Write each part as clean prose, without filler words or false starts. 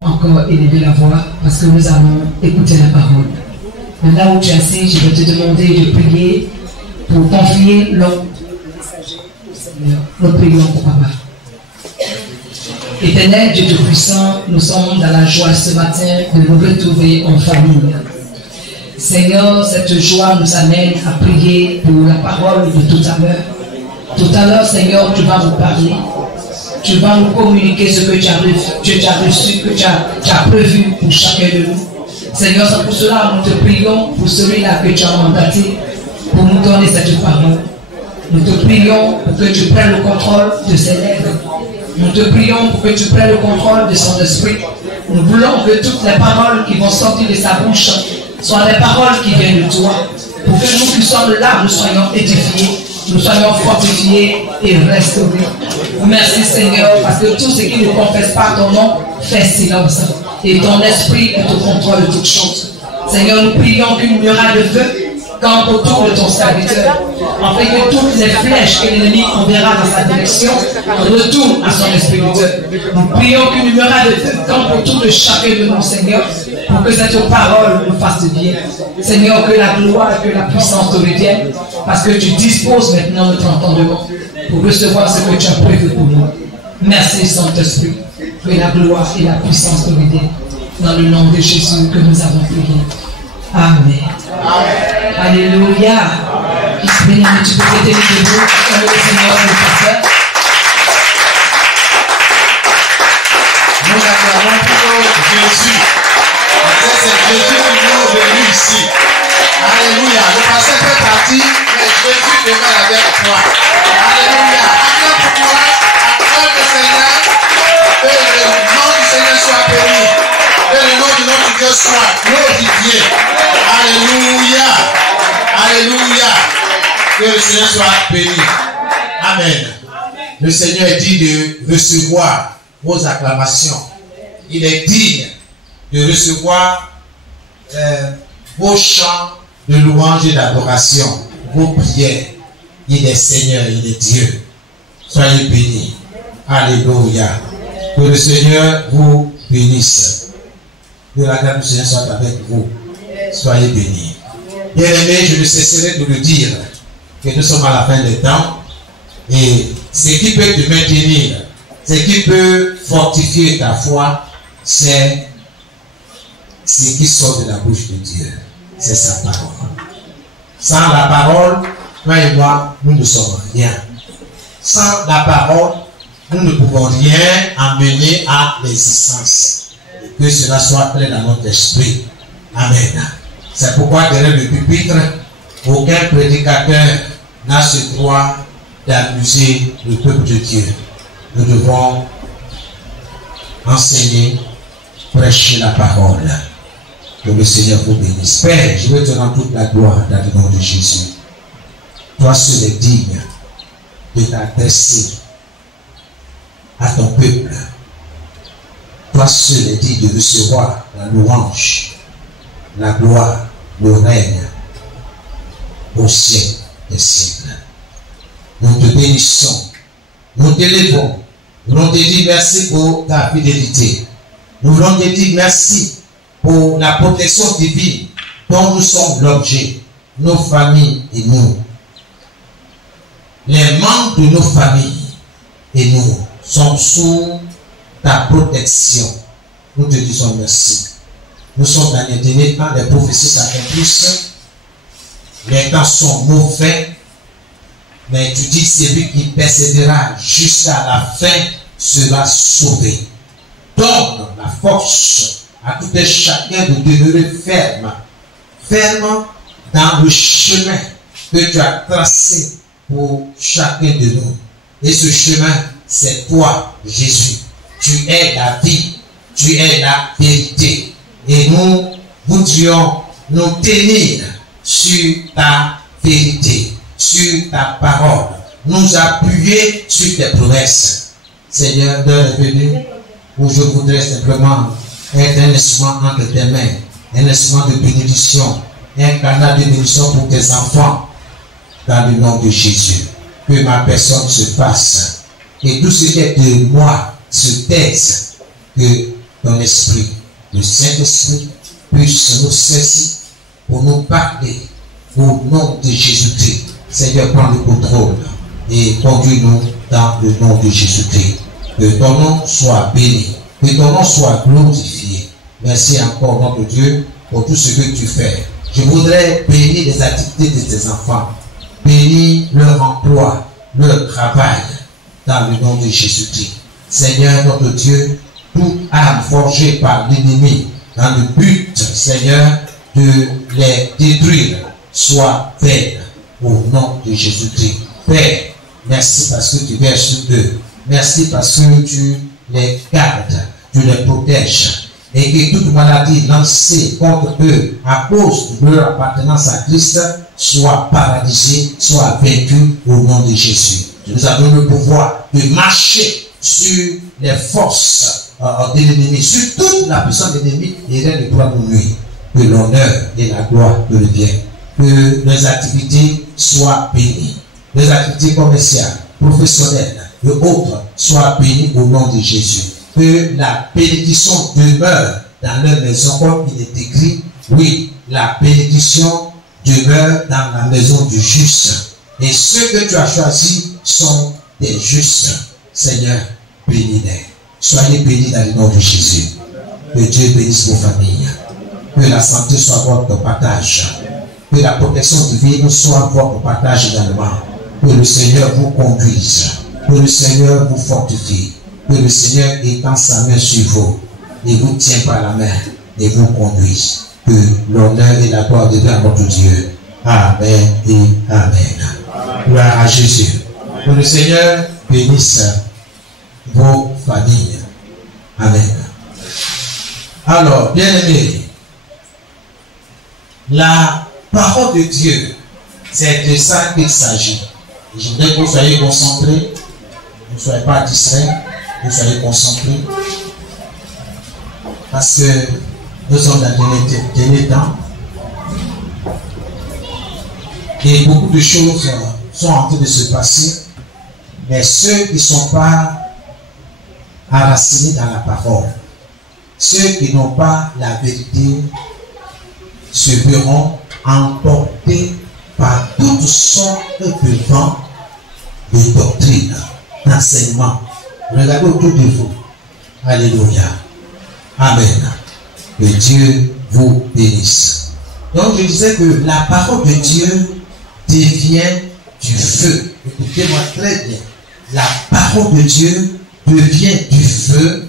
Encore élever la voix parce que nous allons écouter la parole. Là où tu es assis, je vais te demander de prier pour confier l'homme messager au Seigneur. Nous prions pour Papa. Éternel Dieu Tout-Puissant, nous sommes dans la joie ce matin de nous retrouver en famille. Seigneur, cette joie nous amène à prier pour la parole de tout à l'heure. Tout à l'heure, Seigneur, tu vas nous parler. Tu vas nous communiquer ce que tu as reçu, que tu as prévu pour chacun de nous. Seigneur, c'est pour cela nous te prions pour celui-là que tu as mandaté pour nous donner cette parole. Nous te prions pour que tu prennes le contrôle de ses lèvres. Nous te prions pour que tu prennes le contrôle de son esprit. Nous voulons que toutes les paroles qui vont sortir de sa bouche soient des paroles qui viennent de toi. Pour que nous qui sommes là, nous soyons édifiés, nous soyons fortifiés et restaurés. Merci Seigneur, parce que tout ce qui ne confesse pas ton nom fait silence. Et ton esprit est au contrôle de toutes choses. Seigneur, nous prions qu'une muraille de feu campe autour de ton serviteur, afin que toutes les flèches que l'ennemi enverra dans sa direction retournent à son esprit de Dieu. Nous prions qu'une muraille de feu campe autour de chacun de nous, Seigneur, pour que cette parole nous fasse bien. Seigneur, que la gloire et que la puissance te reviennent, parce que tu disposes maintenant notre entendement pour recevoir ce que tu as prévu pour nous. Merci, Saint-Esprit, que la gloire et la puissance te reviennent. Dans le nom de Jésus que nous avons prié. Amen. Amen. Alléluia. Béni, tu peux t'aider debout comme le Seigneur le pasteur. Nous acclamons pour Jésus. C'est Jésus qui nous est venu ici. Alléluia. Le pasteur fait partie, mais Jésus demeure avec toi. Alléluia. Acclame pour moi. Acclame le Seigneur. Que le nom du Seigneur soit béni. Que le nom de notre Dieu soit glorifié. Alléluia. Alléluia. Que le Seigneur soit béni. Amen. Le Seigneur dit de recevoir vos acclamations. Il est digne de recevoir vos chants de louange et d'adoration, vos prières. Il est Seigneur, il est Dieu. Soyez bénis. Alléluia. Que le Seigneur vous bénisse. Que la grâce du Seigneur soit avec vous. Soyez bénis. Bien-aimés, je ne cesserai de le dire que nous sommes à la fin des temps et ce qui peut te maintenir, ce qui peut fortifier ta foi, c'est ce qui sort de la bouche de Dieu. C'est sa parole. Sans la parole, toi et moi, nous ne sommes rien. Sans la parole, nous ne pouvons rien amener à l'existence. Et que cela soit plein dans notre esprit. Amen. C'est pourquoi derrière le pupitre, aucun prédicateur n'a ce droit d'amuser le peuple de Dieu. Nous devons enseigner, prêcher la parole. Que le Seigneur vous bénisse. Père, je vais te rendre toute la gloire dans le nom de Jésus. Toi seul es digne de t'adresser à ton peuple. Toi seul es digne de recevoir la louange, la gloire, le règne au siècle des siècles. Nous te bénissons, nous t'élèvons, nous voulons te dire merci pour ta fidélité. Nous voulons te dire merci pour la protection divine dont nous sommes l'objet, nos familles et nous. Les membres de nos familles et nous sont sous ta protection. Nous te disons merci. Nous sommes dans les derniers temps, les prophéties s'accomplissent. Les temps sont mauvais. Mais tu dis, celui qui persévérera jusqu'à la fin sera sauvé. Donne la force à tout un chacun de demeurer ferme. Ferme dans le chemin que tu as tracé pour chacun de nous. Et ce chemin, c'est toi, Jésus. Tu es la vie. Tu es la vérité. Et nous voudrions nous tenir sur ta vérité, sur ta parole. nous appuyer sur tes promesses. Seigneur, l'heure est venue où je voudrais simplement être un instrument entre tes mains, un instrument de bénédiction, un canal de bénédiction pour tes enfants, dans le nom de Jésus. Que ma personne se fasse et tout ce qui est de moi se taise, que ton esprit, le Saint-Esprit, puisse nous saisir pour nous parler au nom de Jésus-Christ. Seigneur, prends le contrôle et conduis-nous dans le nom de Jésus-Christ. Que ton nom soit béni, que ton nom soit glorifié. Merci encore, notre Dieu, pour tout ce que tu fais. Je voudrais bénir les activités de tes enfants, bénir leur emploi, leur travail, dans le nom de Jésus-Christ. Seigneur, notre Dieu, toute âme forgée par l'ennemi, dans le but, Seigneur, de les détruire, soit vaine au nom de Jésus-Christ. Père, merci parce que tu veilles sur eux. Merci parce que tu les gardes, tu les protèges. Et que toute maladie lancée contre eux à cause de leur appartenance à Christ soit paralysée, soit vaincue au nom de Jésus. Tu nous as donné le pouvoir de marcher sur les forces de l'ennemi, sur toute la puissance de l'ennemi, et rien ne pourra nous nuire. Que l'honneur et la gloire te reviennent. Que les activités soient bénies. Les activités commerciales, professionnelles et autres soient bénies au nom de Jésus. Que la bénédiction demeure dans leur maison, comme il est écrit. Oui, la bénédiction demeure dans la maison du juste. Et ceux que tu as choisis sont des justes. Seigneur, bénis-les. Soyez bénis dans le nom de Jésus. Que Dieu bénisse vos familles. Que la santé soit votre partage. Que la protection divine soit votre partage également. Que le Seigneur vous conduise. Que le Seigneur vous fortifie. Que le Seigneur étend sa main sur vous et vous tient par la main et vous conduise. Que l'honneur et la gloire deviennent à notre Dieu. Amen et Amen. Gloire à Jésus. Que le Seigneur bénisse vos familles. Amen. Alors, bien aimés, la parole de Dieu, c'est de ça qu'il s'agit. Je voudrais que vous soyez concentrés, ne soyez pas distraits, vous soyez concentrés, parce que nous sommes dans le dernier temps et beaucoup de choses sont en train de se passer, mais ceux qui ne sont pas enracinés dans la parole, ceux qui n'ont pas la vérité, se verront emportés par toutes sortes de vents de doctrine, d'enseignement. Regardez autour de vous. Alléluia. Amen. Que Dieu vous bénisse. Donc je disais que la parole de Dieu devient du feu. Écoutez-moi très bien. La parole de Dieu devient du feu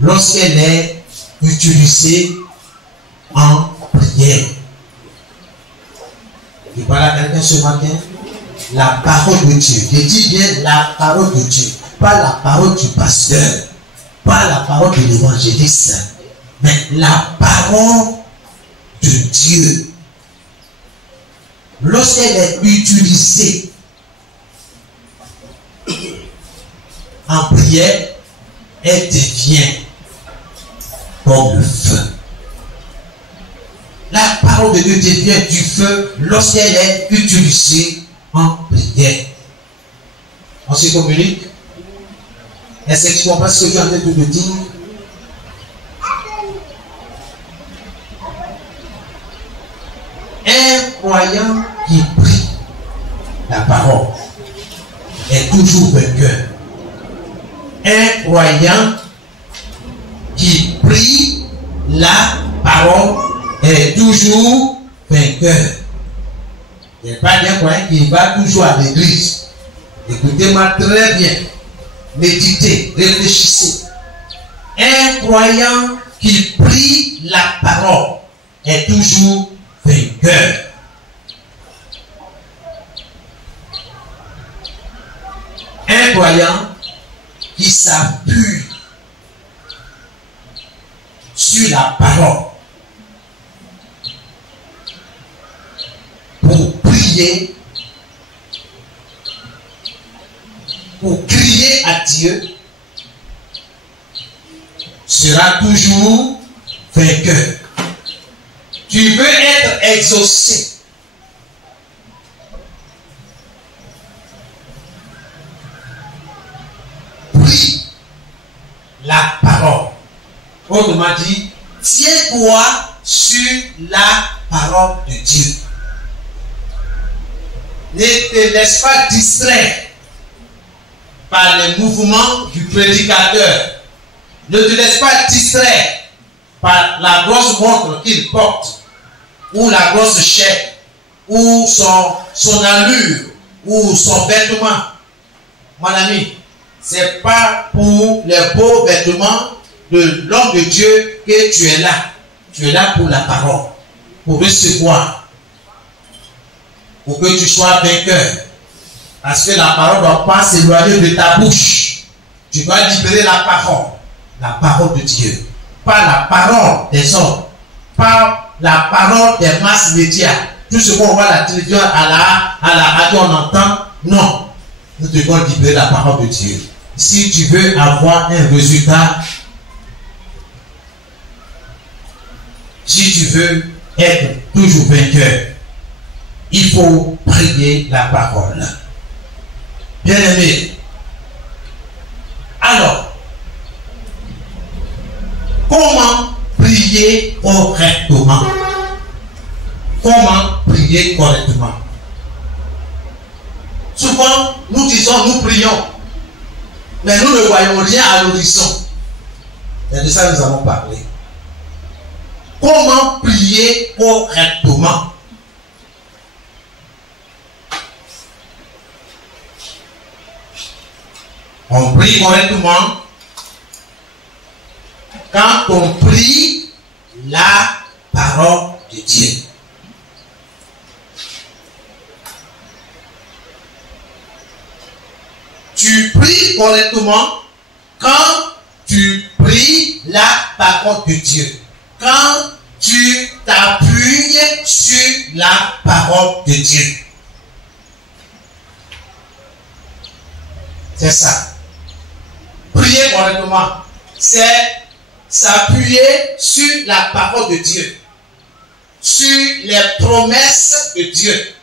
lorsqu'elle est utilisée en prière. Je parle à quelqu'un ce matin. La parole de Dieu. Je dis bien la parole de Dieu. Pas la parole du pasteur. Pas la parole de l'évangéliste. Mais la parole de Dieu. Lorsqu'elle est utilisée en prière, elle devient comme le feu. La parole de Dieu devient du feu lorsqu'elle est utilisée en prière. On se communique? Est-ce que tu comprends ce que tu es en train de te dire? Un croyant qui prie la parole est toujours vainqueur. Un croyant qui prie la parole est toujours vainqueur. Il n'y a pas d'un croyant qui va toujours à l'église. Écoutez-moi très bien. Méditez, réfléchissez. Un croyant qui prie la parole est toujours vainqueur. Un croyant qui s'appuie sur la parole pour prier pour crier à Dieu sera toujours vainqueur. Tu veux être exaucé. Prie la parole. Autrement dit, tiens-toi sur la parole de Dieu. Ne te laisse pas distraire par les mouvements du prédicateur. Ne te laisse pas distraire par la grosse montre qu'il porte, ou la grosse chaîne, ou son allure, ou son vêtement. Mon ami, ce n'est pas pour les beaux vêtements de l'homme de Dieu que tu es là. Tu es là pour la parole, pour recevoir, pour que tu sois vainqueur. Parce que la parole ne doit pas s'éloigner de ta bouche. Tu dois libérer la parole de Dieu. Pas la parole des hommes, pas la parole des masses médias. Tout ce qu'on voit à la télévision, à la radio, on entend. Non. Nous devons libérer la parole de Dieu. Si tu veux avoir un résultat, si tu veux être toujours vainqueur, il faut prier la parole. Bien aimé. Alors, comment prier correctement? Comment prier correctement? Souvent, nous disons, nous prions, mais nous ne voyons rien à l'horizon. Et de ça, nous avons parlé. Comment prier correctement? On prie correctement quand on prie la parole de Dieu. Tu pries correctement quand tu pries la parole de Dieu. Quand tu t'appuies sur la parole de Dieu. C'est ça. Prier correctement, c'est s'appuyer sur la parole de Dieu, sur les promesses de Dieu.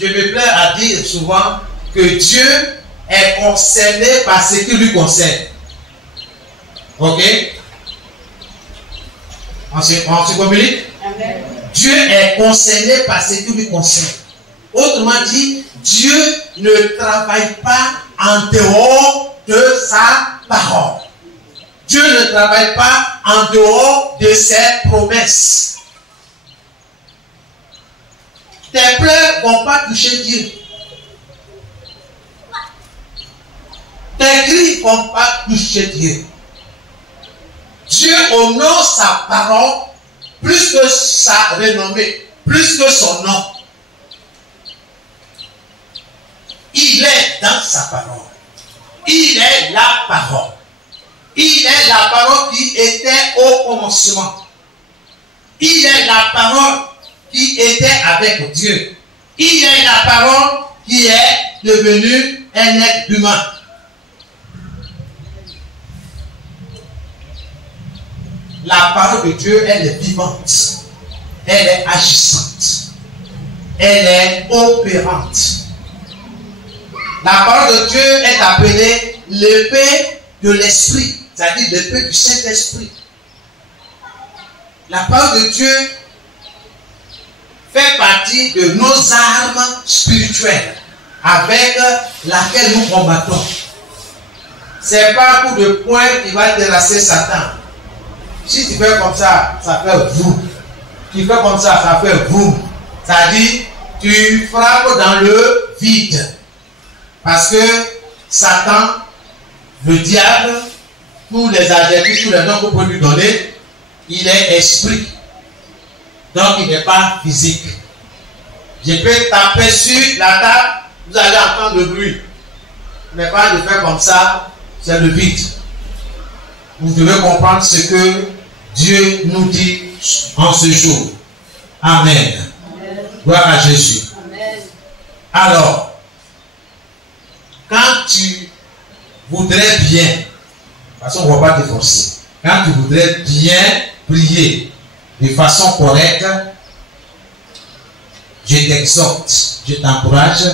Je me plais à dire souvent que Dieu est concerné par ce qui lui concerne. Ok? On se communique? Dieu est concerné par ce qui lui concerne. Autrement dit, Dieu ne travaille pas en dehors de sa parole. Dieu ne travaille pas en dehors de ses promesses. Tes pleurs ne vont pas toucher Dieu. Tes cris ne vont pas toucher Dieu. Dieu honore sa parole plus que sa renommée, plus que son nom. Il est dans sa parole. Il est la parole. Il est la parole qui était au commencement. Il est la parole qui était avec Dieu. Il est la parole qui est devenue un être humain. La parole de Dieu, elle est vivante. Elle est agissante. Elle est opérante. La parole de Dieu est appelée l'épée de l'esprit, c'est-à-dire l'épée du Saint-Esprit. La parole de Dieu fait partie de nos armes spirituelles avec laquelle nous combattons. Ce n'est pas un coup de poing qui va terrasser Satan. Si tu fais comme ça, ça fait vous. Tu fais comme ça fait vous. C'est-à-dire, tu frappes dans le vide. Parce que Satan, le diable, tous les adjectifs, tous les noms qu'on peut lui donner, il est esprit. Donc il n'est pas physique. Je peux taper sur la table, vous allez entendre le bruit. Mais pas de faire comme ça, c'est le vide. Vous devez comprendre ce que Dieu nous dit en ce jour. Amen. Gloire à Jésus. Amen. Alors, quand tu voudrais bien, de toute façon, on ne va pas te forcer. Quand tu voudrais bien prier de façon correcte, je t'exhorte, je t'encourage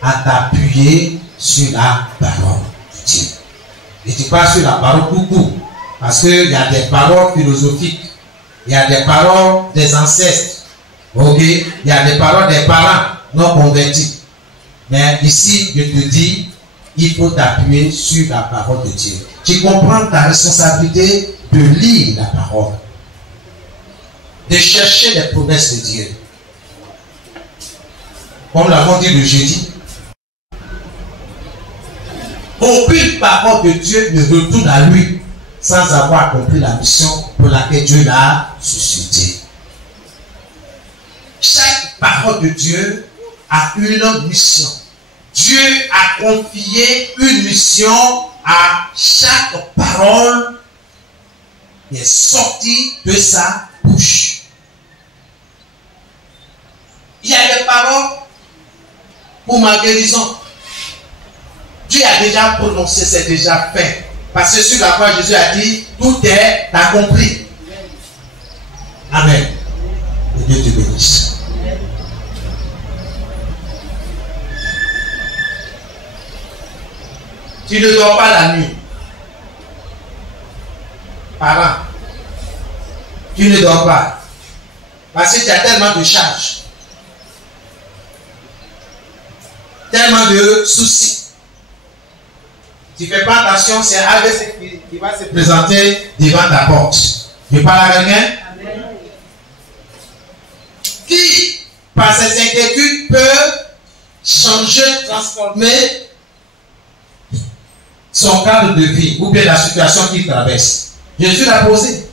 à t'appuyer sur la parole de Dieu. Et tu parles sur la parole beaucoup, parce qu'il y a des paroles philosophiques, il y a des paroles des ancêtres, ok? Il y a des paroles des parents non convertis. Mais ici, je te dis, il faut t'appuyer sur la parole de Dieu. Tu comprends ta responsabilité de lire la parole, de chercher les promesses de Dieu. Comme nous l'avons dit le jeudi, aucune parole de Dieu ne retourne à lui sans avoir accompli la mission pour laquelle Dieu l'a suscité. Chaque parole de Dieu a une mission. Dieu a confié une mission à chaque parole qui est sortie de sa bouche. Il y a des paroles pour ma guérison. Dieu a déjà prononcé, c'est déjà fait. Parce que sur la croix, Jésus a dit, tout est accompli. Amen. Que Dieu te bénisse. Tu ne dors pas la nuit. Parent, tu ne dors pas. Parce que tu as tellement de charges. Tellement de soucis. Tu ne fais pas attention, c'est AVC qui va se présenter devant ta porte. Tu parles à quelqu'un? Qui, par ses inquiétudes, peut changer, transformer son cadre de vie ou bien la situation qu'il traverse? Jésus l'a posé.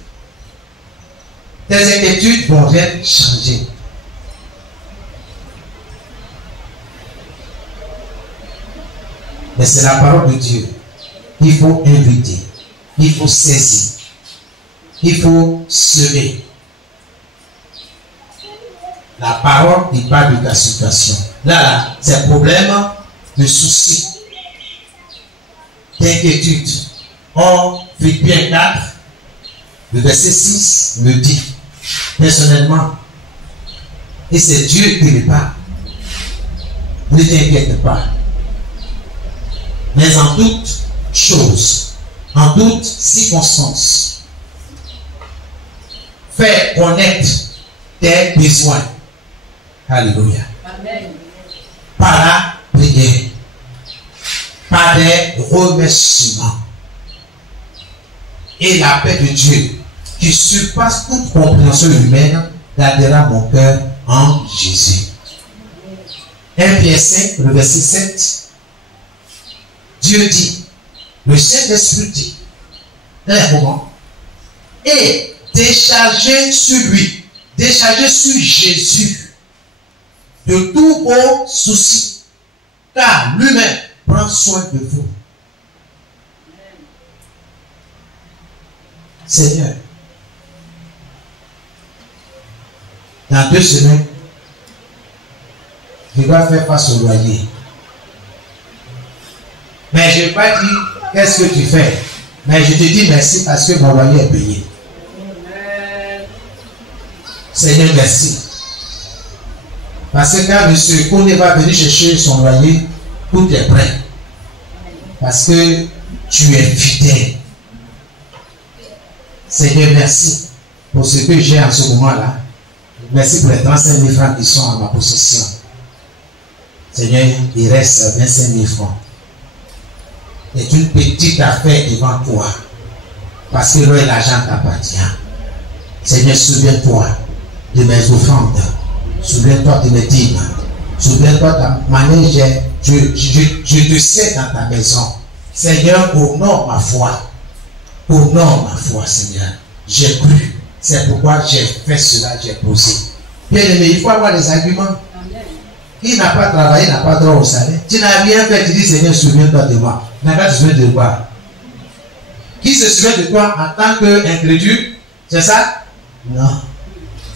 Tes inquiétudes vont rien changer. Mais c'est la parole de Dieu. Il faut inviter. Il faut saisir. Il faut semer. La parole n'est pas de ta situation. Là, c'est problème de soucis, d'inquiétude. Or, Philippiens 4, le verset 6 me dit, personnellement, et c'est Dieu qui me parle. Ne t'inquiète pas. Mais en toute chose, en toute circonstance, fais connaître tes besoins. Alléluia. Amen. Par la prière, par des remerciements. Et la paix de Dieu, qui surpasse toute compréhension humaine, gardera mon cœur en Jésus. 1 Pierre 5, le verset 7. Dieu dit, le Saint-Esprit dit, un moment, et déchargez sur lui, déchargez sur Jésus de tous vos soucis, car lui-même prend soin de vous. Seigneur, dans 2 semaines, je dois faire face au loyer. Mais je n'ai pas dit qu'est-ce que tu fais. Mais je te dis merci parce que mon loyer est payé. Seigneur, merci. Parce que quand M. Kone va venir chercher son loyer, tout est prêt. Parce que tu es fidèle. Seigneur, merci pour ce que j'ai en ce moment-là. Merci pour les 35 000 francs qui sont à ma possession. Seigneur, il reste 25 000 francs. C'est une petite affaire devant toi. Parce que là, l'argent t'appartient. Seigneur, souviens-toi de mes offrandes. Souviens-toi de mes dîmes. Souviens-toi de ta manière. Je te sais dans ta maison. Seigneur, honore ma foi. Honore ma foi, Seigneur. J'ai cru. C'est pourquoi j'ai fait cela, j'ai posé. Bien aimé, il faut avoir des arguments. Qui n'a pas travaillé n'a pas droit au salaire. Tu n'as rien fait, tu dis Seigneur, souviens-toi de moi. Tu n'as pas besoin de quoi? Qui se souvient de toi en tant qu'incrédule? C'est ça? Non.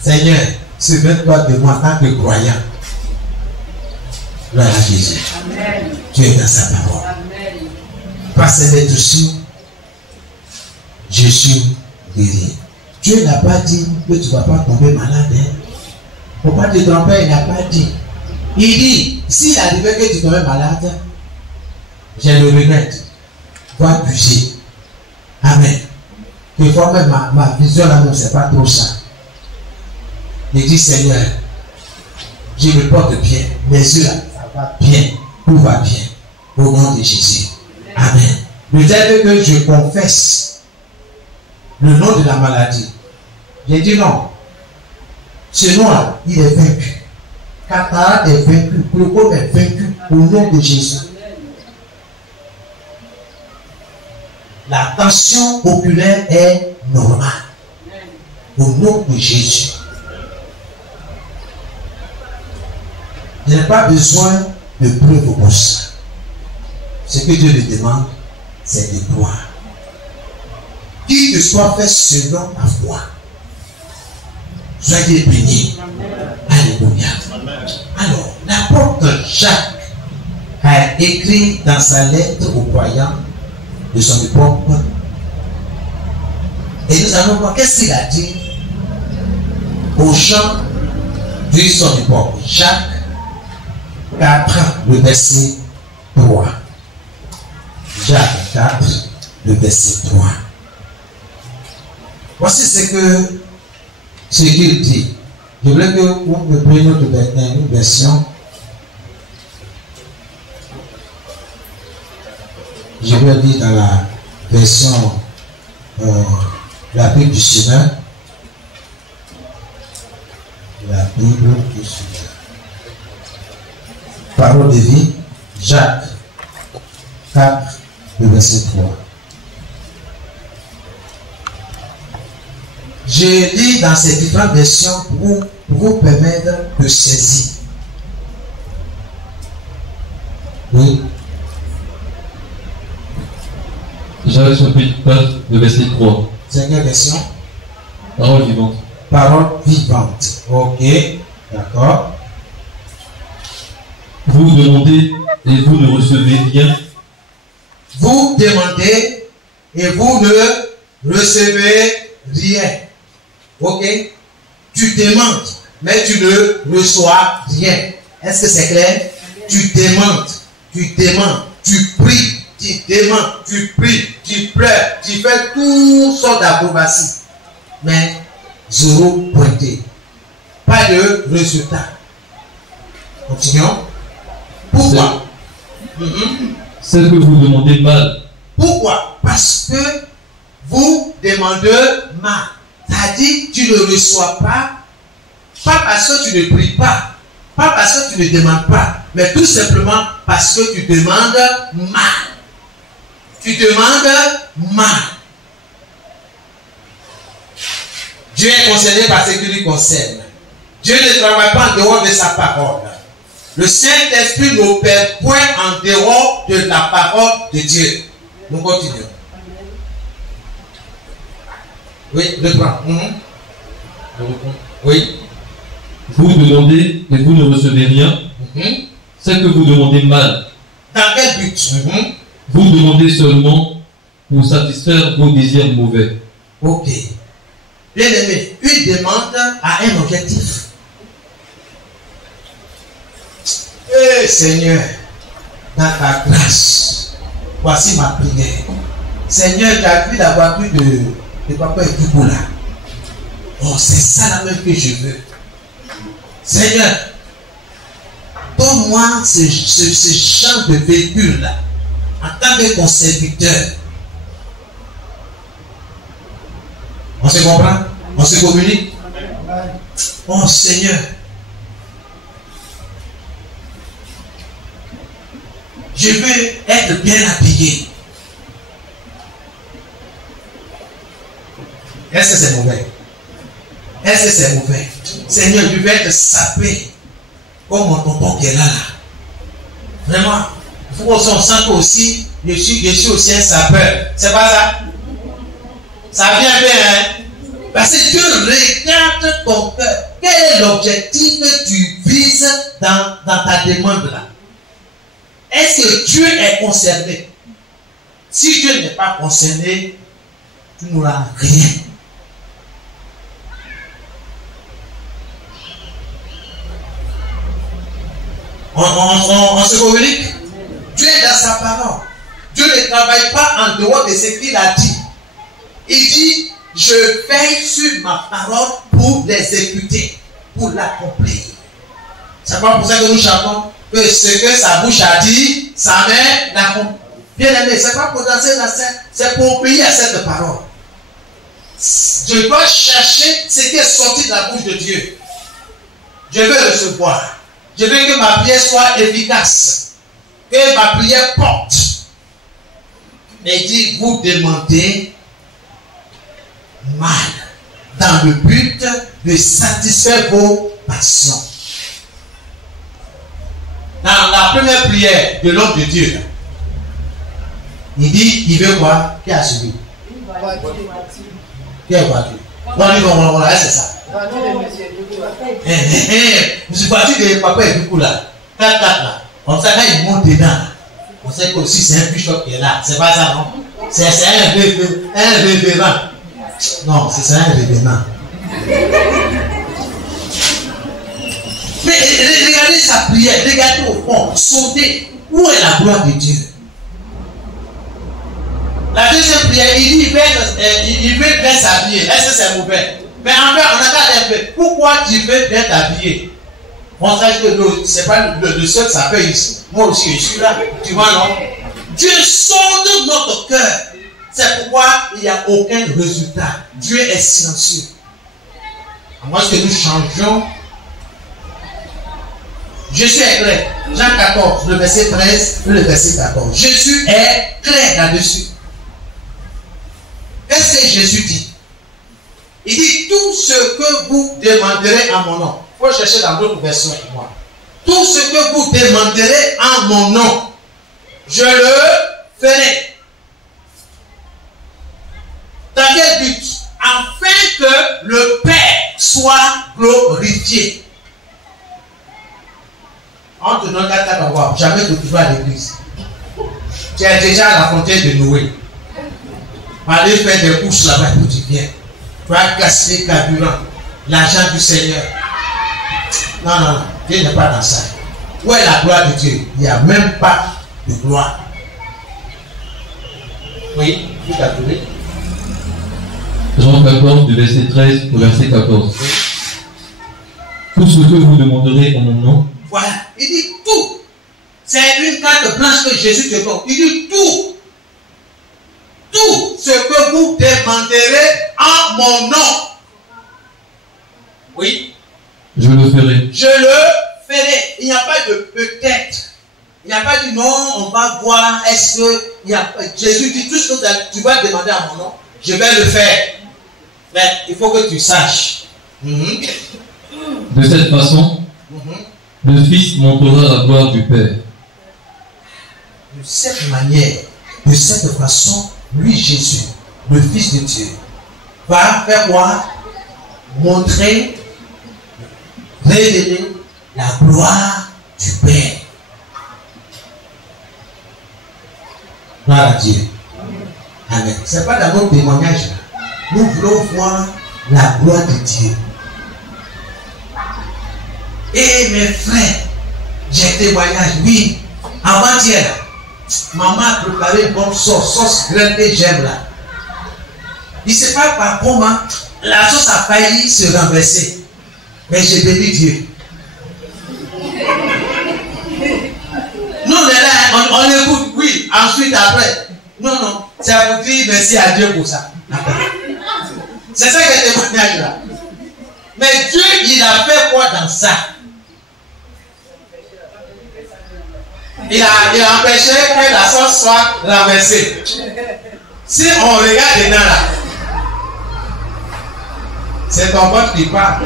Seigneur, souviens-toi de moi en tant que croyant. Gloire à Jésus. Amen. Dieu est dans sa parole. Amen. Parce d'être dessus, Jésus guérit. Dieu n'a pas dit que tu ne vas pas tomber malade. Il ne faut pas te tromper, il n'a pas dit. Il dit, s'il arrivait que tu tombais malade, j'ai le regrette. Tu dois puiser. Amen. Des fois même ma vision là, non, c'est pas trop ça. Il dit, Seigneur, je me porte bien. Mes yeux là, ça va bien. Tout va bien. Au nom de Jésus. Amen. Peut-être que je confesse le nom de la maladie. J'ai dit non. Ce nom-là, il est vaincu. Cataracte est vaincu. Glaucome est vaincu au nom de Jésus. La tension oculaire est normale. Au nom de Jésus. Je n'ai pas besoin de preuves pour ça. Ce que Dieu me demande, c'est de croire. Qu'il te soit fait selon ta foi. Soyez bénis. Alléluia. Alors, l'apôtre Jacques a écrit dans sa lettre aux croyants de son époque. Et nous allons voir qu'est-ce qu'il a dit aux gens de son époque. Jacques 4, le verset 3. Jacques 4, le verset 3. Voici ce qu'il dit. Je voulais que vous me preniez une version. Je vais lire dans la version la Bible du Seigneur. La Bible du Seigneur. Parole de vie, Jacques 4, le verset 3. Je lis dans ces différentes versions pour vous permettre de saisir. Oui. Jacques chapitre 4, le verset 3. C'est quelle version? Parole vivante. Parole vivante. Ok. D'accord. Vous demandez et vous ne recevez rien. Vous demandez et vous ne recevez rien. Ok? Tu demandes, mais tu ne reçois rien. Est-ce que c'est clair? Tu demandes, tu pries, tu demandes, tu pries, tu pleures, tu fais toutes sortes d'acrobaties. Mais zéro pointé. Pas de résultat. Continuons. Pourquoi? C'est que vous demandez mal. Pourquoi? Parce que vous demandez mal. C'est-à-dire tu ne reçois pas parce que tu ne pries pas, pas parce que tu ne demandes pas, mais tout simplement parce que tu demandes mal. Tu demandes mal. Dieu est concerné par ce qui lui concerne. Dieu ne travaille pas en dehors de sa parole. Le Saint-Esprit n'opère point en dehors de la parole de Dieu. Nous continuons. Oui, reprends. Oui. Vous demandez et vous ne recevez rien. C'est que vous demandez mal. Dans quel but? Vous demandez seulement pour satisfaire vos désirs mauvais. Ok. Bien aimé, une demande a un objectif. Eh Seigneur, dans ta grâce, voici ma prière. Seigneur, tu as vu la voiture de papa et tout là. Oh, c'est ça la même que je veux. Seigneur, donne-moi ce genre de véhicule-là, en tant que ton serviteur. On se comprend? On se communique? Oh Seigneur, je veux être bien habillé. Est-ce que c'est mauvais? Est-ce que c'est mauvais? Seigneur, je veux être sapé comme mon tonton qui est là. Vraiment, il faut qu'on sente aussi, je suis aussi un sapeur. C'est pas ça? Ça vient bien, hein? Parce que Dieu regarde ton cœur. Quel est l'objectif que tu vises dans ta demande là? est-ce que Dieu est concerné? Si Dieu n'est pas concerné, tu n'auras rien. On se communique. Dieu est dans sa parole. Dieu ne travaille pas en dehors de ce qu'il a dit. Il dit, je veille sur ma parole pour l'exécuter, pour l'accomplir. C'est pas pour ça que nous chantons que ce que sa bouche a dit, sa main l'accomplit. Bien aimé, c'est pas pour danser la scène, c'est pour obéir à cette parole. Je dois chercher ce qui est sorti de la bouche de Dieu. Je veux recevoir. Je veux que ma prière soit efficace. Que ma prière porte. Mais il dit, vous demandez mal. Dans le but de satisfaire vos passions. Dans la première prière de l'homme de Dieu, il dit, il veut quoi? Qui a suivi? Qui a voiture? Non, c'est ça. Monsieur voiture de papa et du coup là, 4-4 là, comme ça quand il monte dedans, on sait que aussi c'est un bishop qui est là, c'est pas ça non? C'est un révérend. Non, c'est un révérend. Mais regardez sa prière, regardez au fond, sondez où est la gloire de Dieu. La deuxième prière, il veut bien s'habiller. Est-ce que c'est mauvais? Mais en fait, on regarde un peu. Pourquoi tu veux bien t'habiller? On sait que c'est pas le seul qui s'appelle ici. Moi aussi, je suis là. Tu vois, non? Dieu sonde notre cœur. C'est pourquoi il n'y a aucun résultat. Dieu est silencieux. À moins que nous changions. Jésus est clair. Jean 14, le verset 13, le verset 14. Jésus est clair là-dessus. Qu'est-ce que Jésus dit? Il dit, tout ce que vous demanderez en mon nom. Il faut chercher dans d'autres versions pour moi. Tout ce que vous demanderez en mon nom, je le ferai. Dans quel but? Afin que le Père soit glorifié. On te donne 4 à voir. Jamais que tu vas à l'église. Tu es déjà à la fontaine de Noé. Aller faire des courses là-bas, tout tu viens. Tu vas casser le carburant, l'argent du Seigneur. Non, Dieu n'est pas dans ça. Où est la gloire de Dieu? Il n'y a même pas de gloire. Oui, tout à fait. Jean 14, du verset 13 au verset 14. Tout ce que vous demanderez en mon nom. Voilà, il dit tout. C'est une carte blanche que Jésus te donne. Il dit tout. Tout ce que vous demanderez en mon nom. Oui. Je le ferai. Je le ferai. Il n'y a pas de peut-être. Il n'y a pas de non, on va voir. Est-ce que Jésus dit tout ce que tu vas demander à mon nom, je vais le faire. Mais il faut que tu saches. De cette façon, le Fils montrera la gloire du Père. De cette manière, de cette façon, lui, Jésus, le Fils de Dieu, va faire quoi? Montrer, révéler la gloire du Père. Gloire à Dieu. Amen. Ce n'est pas dans notre témoignage. Nous voulons voir la gloire de Dieu. Et mes frères, j'ai un témoignage, oui. Avant-hier, maman a préparé une bonne sauce graine que j'aime là. Il ne sait pas par comment la sauce a failli se renverser. Mais j'ai béni Dieu. Nous, on est là, on écoute, oui, ensuite après. Non, ça vous dit merci à Dieu pour ça. C'est ça que le témoignage là. Mais Dieu, il a fait quoi dans ça? Il a empêché que la sauce soit renversée. Si on regarde dedans là, c'est ton pote qui parle.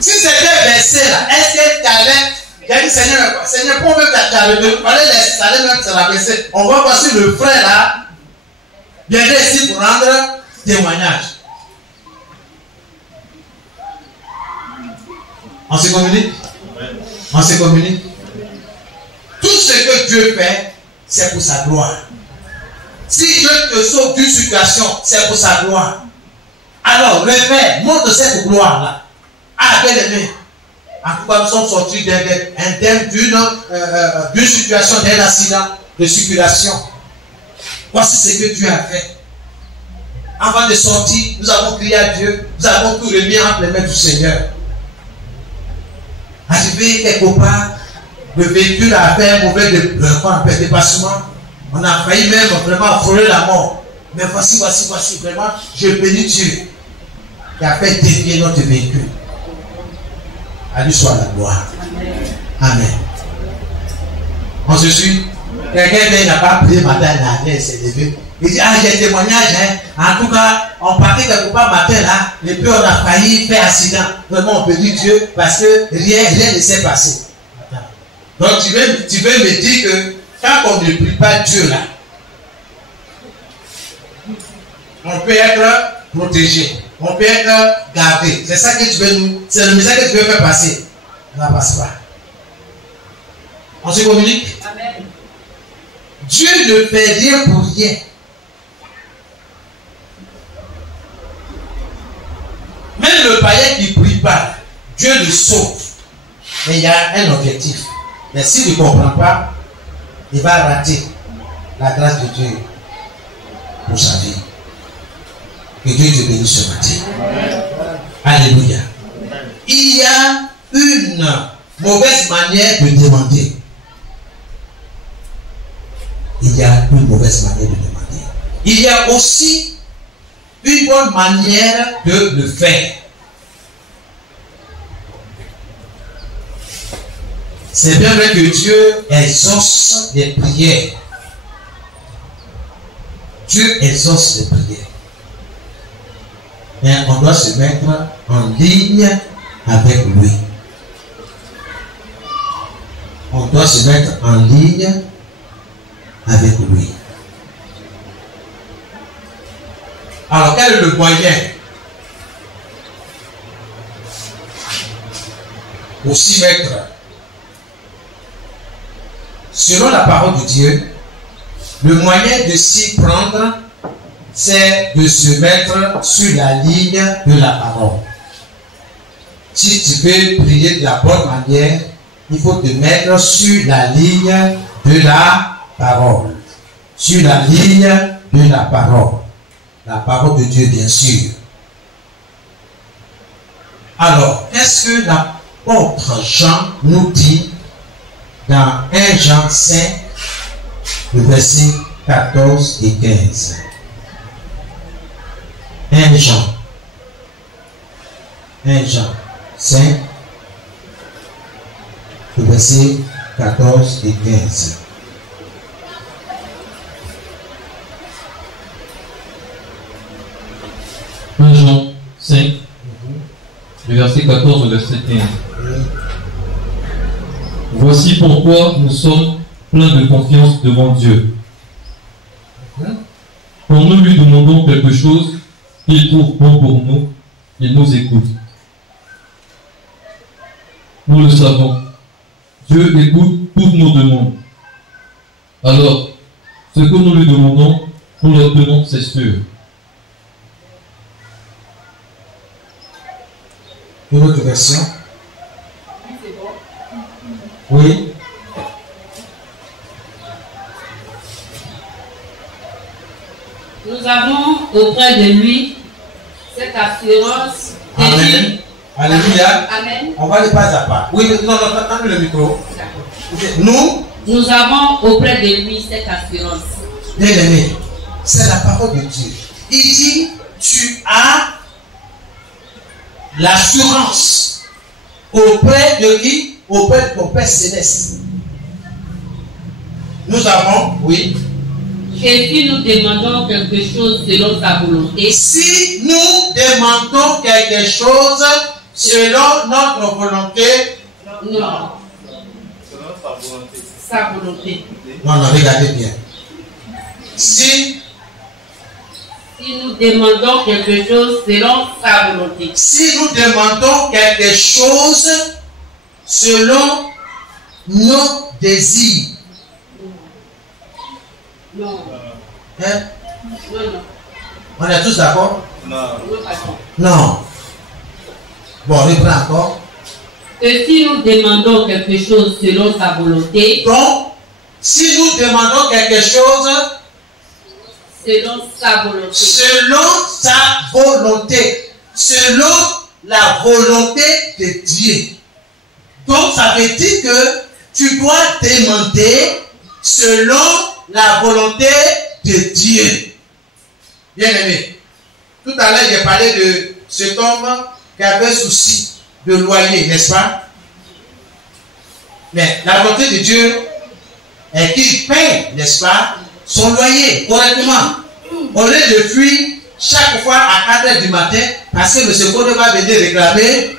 Si c'était versé là, est-ce que tu allais. J'ai dit Seigneur, pour me faire ça allait même se renverser. On va voir si le frère là viendrait ici pour rendre témoignage. On se communique? On se communique. Tout ce que Dieu fait, c'est pour sa gloire. Si Dieu te sauve d'une situation, c'est pour sa gloire. Alors, le Père montre cette gloire-là. Ah, bien aimé. En tout cas, nous sommes sortis indemnes d'une situation, d'un accident de circulation. Voici ce que Dieu a fait. Avant de sortir, nous avons crié à Dieu. Nous avons tout remis entre les mains du Seigneur. Arrivé quelque part, le véhicule a fait un mauvais dépassement. On a failli même vraiment frôler la mort. Mais voici, vraiment, je bénis Dieu qui a fait dévier notre véhicule. À lui soit la gloire. Amen. On se suit. Quelqu'un n'a pas prié matin, il s'est levé. Il dit, ah, j'ai un témoignage, hein. En tout cas, on partait quelque part matin là, et puis on a failli faire accident. Vraiment, on peut dire Dieu, parce que rien ne s'est passé. Donc tu veux me dire que quand on ne prie pas Dieu là, on peut être protégé, on peut être gardé. C'est ça que tu veux nous, c'est le message que tu veux faire passer. On ne passe pas. On se communique. Amen. Dieu ne fait rien pour rien. Même le païen qui ne prie pas, Dieu le sauve. Mais il y a un objectif. Mais s'il ne comprend pas, il va rater la grâce de Dieu pour sa vie. Que Dieu te bénisse ce matin. Alléluia. Il y a une mauvaise manière de demander. Il y a une mauvaise manière de demander. Il y a aussi une bonne manière de le faire. C'est bien vrai que Dieu exauce les prières. Dieu exauce les prières. Mais on doit se mettre en ligne avec lui. On doit se mettre en ligne avec lui. Alors, quel est le moyen pour s'y mettre? Selon la parole de Dieu, le moyen de s'y prendre, c'est de se mettre sur la ligne de la parole. Si tu veux prier de la bonne manière, il faut te mettre sur la ligne de la parole. Sur la ligne de la parole. La parole de Dieu, bien sûr. Alors, qu'est-ce que l'apôtre Jean nous dit dans 1 Jean 5, le verset 14 et 15? 1 Jean 5, le verset 14 et 15. Jean 5, le verset 14 au verset 15. Voici pourquoi nous sommes pleins de confiance devant Dieu. Quand nous lui demandons quelque chose qu'il trouve bon pour nous, il nous écoute. Nous le savons. Dieu écoute toutes nos demandes. Alors, ce que nous lui demandons, nous l'obtenons, c'est sûr. Une autre version? Oui. Nous avons auprès de lui cette assurance. Amen. Alléluia. Amen. On va aller pas à pas. Oui, non, attendez le micro. Nous avons auprès de lui cette assurance. Bien aimé, c'est la parole de Dieu. Il dit, tu as l'assurance auprès de qui? Auprès de ton Père Céleste. Nous avons, oui. Et si nous demandons quelque chose selon sa volonté, si nous demandons quelque chose selon notre volonté, non. Selon sa volonté. Non, regardez bien. Si nous demandons quelque chose selon sa volonté. Si nous demandons quelque chose selon nos désirs. Non. Hein? Non. On est tous d'accord? Non. Non. Bon, on reprend encore. Que si nous demandons quelque chose selon sa volonté, Donc, si nous demandons quelque chose selon sa volonté, selon la volonté de Dieu. Donc, ça veut dire que tu dois demander selon la volonté de Dieu. Bien aimé, tout à l'heure, j'ai parlé de cet homme qui avait souci de loyer, n'est-ce pas? Mais la volonté de Dieu est qu'il paye, n'est-ce pas, son loyer correctement. Au lieu de fuir chaque fois à 4 heures du matin parce que le seconde va venir réclamer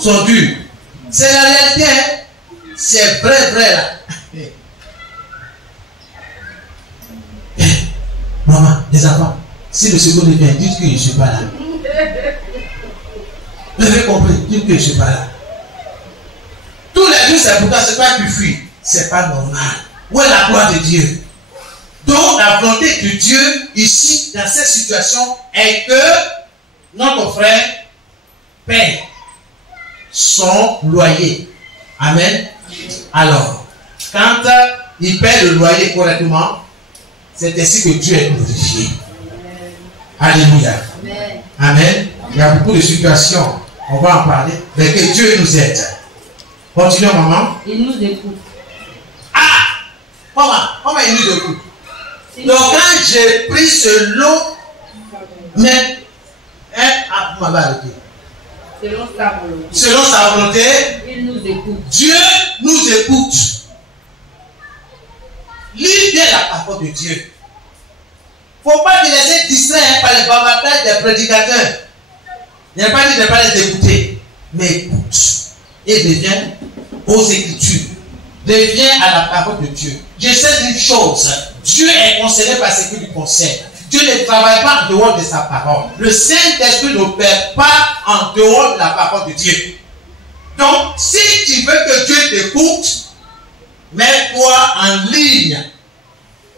son dû. C'est la réalité, hein? C'est vrai là. Maman, les enfants, si le seconde vient, dites que je ne suis pas là. Vous avez compris, dites que je ne suis pas là. Tous les jours, c'est pourquoi c'est pas que tu fuis. C'est pas normal. Où est la gloire de Dieu? Donc, la volonté de Dieu, ici, dans cette situation, est que notre frère paie son loyer. Amen. Alors, quand il paie le loyer correctement, c'est ainsi que Dieu est glorifié. Alléluia. Amen. Il y a beaucoup de situations, on va en parler, mais que Dieu nous aide. Continuons, maman. il nous écoute. Ah! Maman, il nous écoute. Donc, quand j'ai pris ce lot, mais, vous m'avez arrêté. Selon sa volonté. Selon sa volonté, Il nous écoute. Dieu nous écoute. Lis bien la parole de Dieu. Il ne faut pas te laisser distraire par les bavardages des prédicateurs. Il n'y a pas dit de ne pas les écouter, mais écoute et deviens aux Écritures. Deviens à la parole de Dieu. Je sais une chose, Dieu est concerné par ce qui lui concerne. Dieu ne travaille pas en dehors de sa parole. Le Saint-Esprit n'opère pas en dehors de la parole de Dieu. Donc, si tu veux que Dieu t'écoute, mets-toi en ligne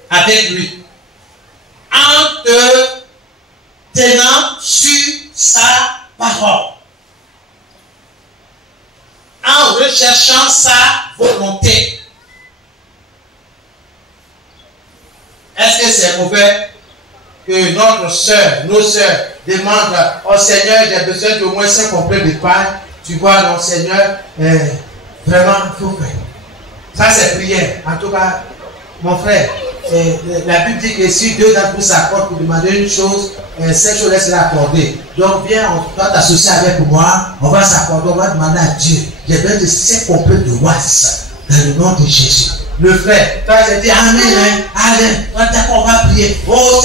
avec lui. En te tenant sur sa parole. En recherchant sa volonté. Est-ce que c'est mauvais que notre soeur, nos soeurs demandent au Seigneur, j'ai besoin d'au moins 5 complets de pain. Tu vois, non, Seigneur, vraiment, il faut faire. Ça, c'est prière. En tout cas, mon frère, la Bible dit que si 2 d'entre vous s'accordent pour demander une chose, cette chose sera accordée. Donc, viens, on va t'associer avec moi, on va s'accorder, on va demander à Dieu. J'ai besoin de 5 complets de watts dans le nom de Jésus. Le frère, toi j'ai dit Amen, Amen, on va prier. Oh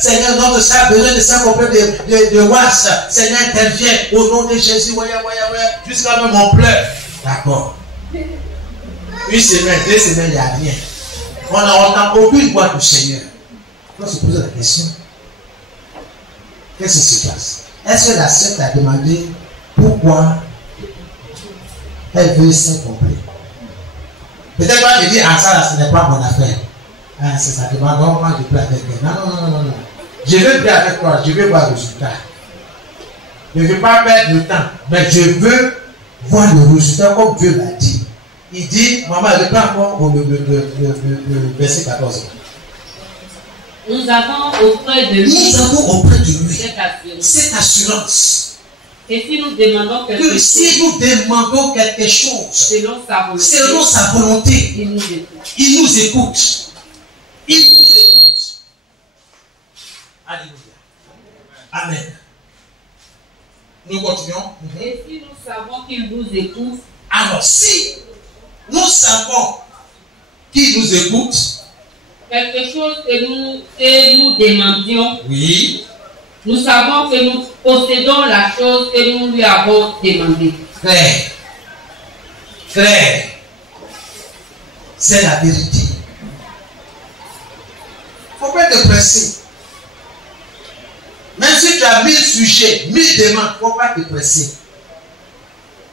Seigneur, notre sang a besoin de 5 complets de watts. Seigneur, interviens au nom de Jésus, jusqu'à même on pleure. D'accord. 1 semaine, 2 semaines, il n'y a rien. On n'entend aucune voix du Seigneur. On se pose la question. Qu'est-ce qui se passe? Est-ce que la secte a demandé pourquoi elle veut 5 complets? Peut-être pas me dire, ah ça là, ce n'est pas mon affaire. Ah, c'est ça demande, non, moi je prie avec elle. Non. Je veux prier avec toi, je veux voir le résultat. Je ne veux pas perdre le temps, mais je veux voir le résultat comme Dieu l'a dit. Il dit, maman, reprends encore le verset 14. Nous avons auprès de lui cette assurance. Et si nous demandons quelque chose, selon sa volonté, il nous écoute. Alléluia. Amen. Nous continuons. Et si nous savons qu'il nous écoute, alors si nous savons qu'il nous écoute, quelque chose que nous demandions, oui, nous savons que nous possédons la chose que nous lui avons demandée. Frère, c'est la vérité. Il ne faut pas te presser. Même si tu as 1000 sujets, 1000 demandes, il ne faut pas te presser.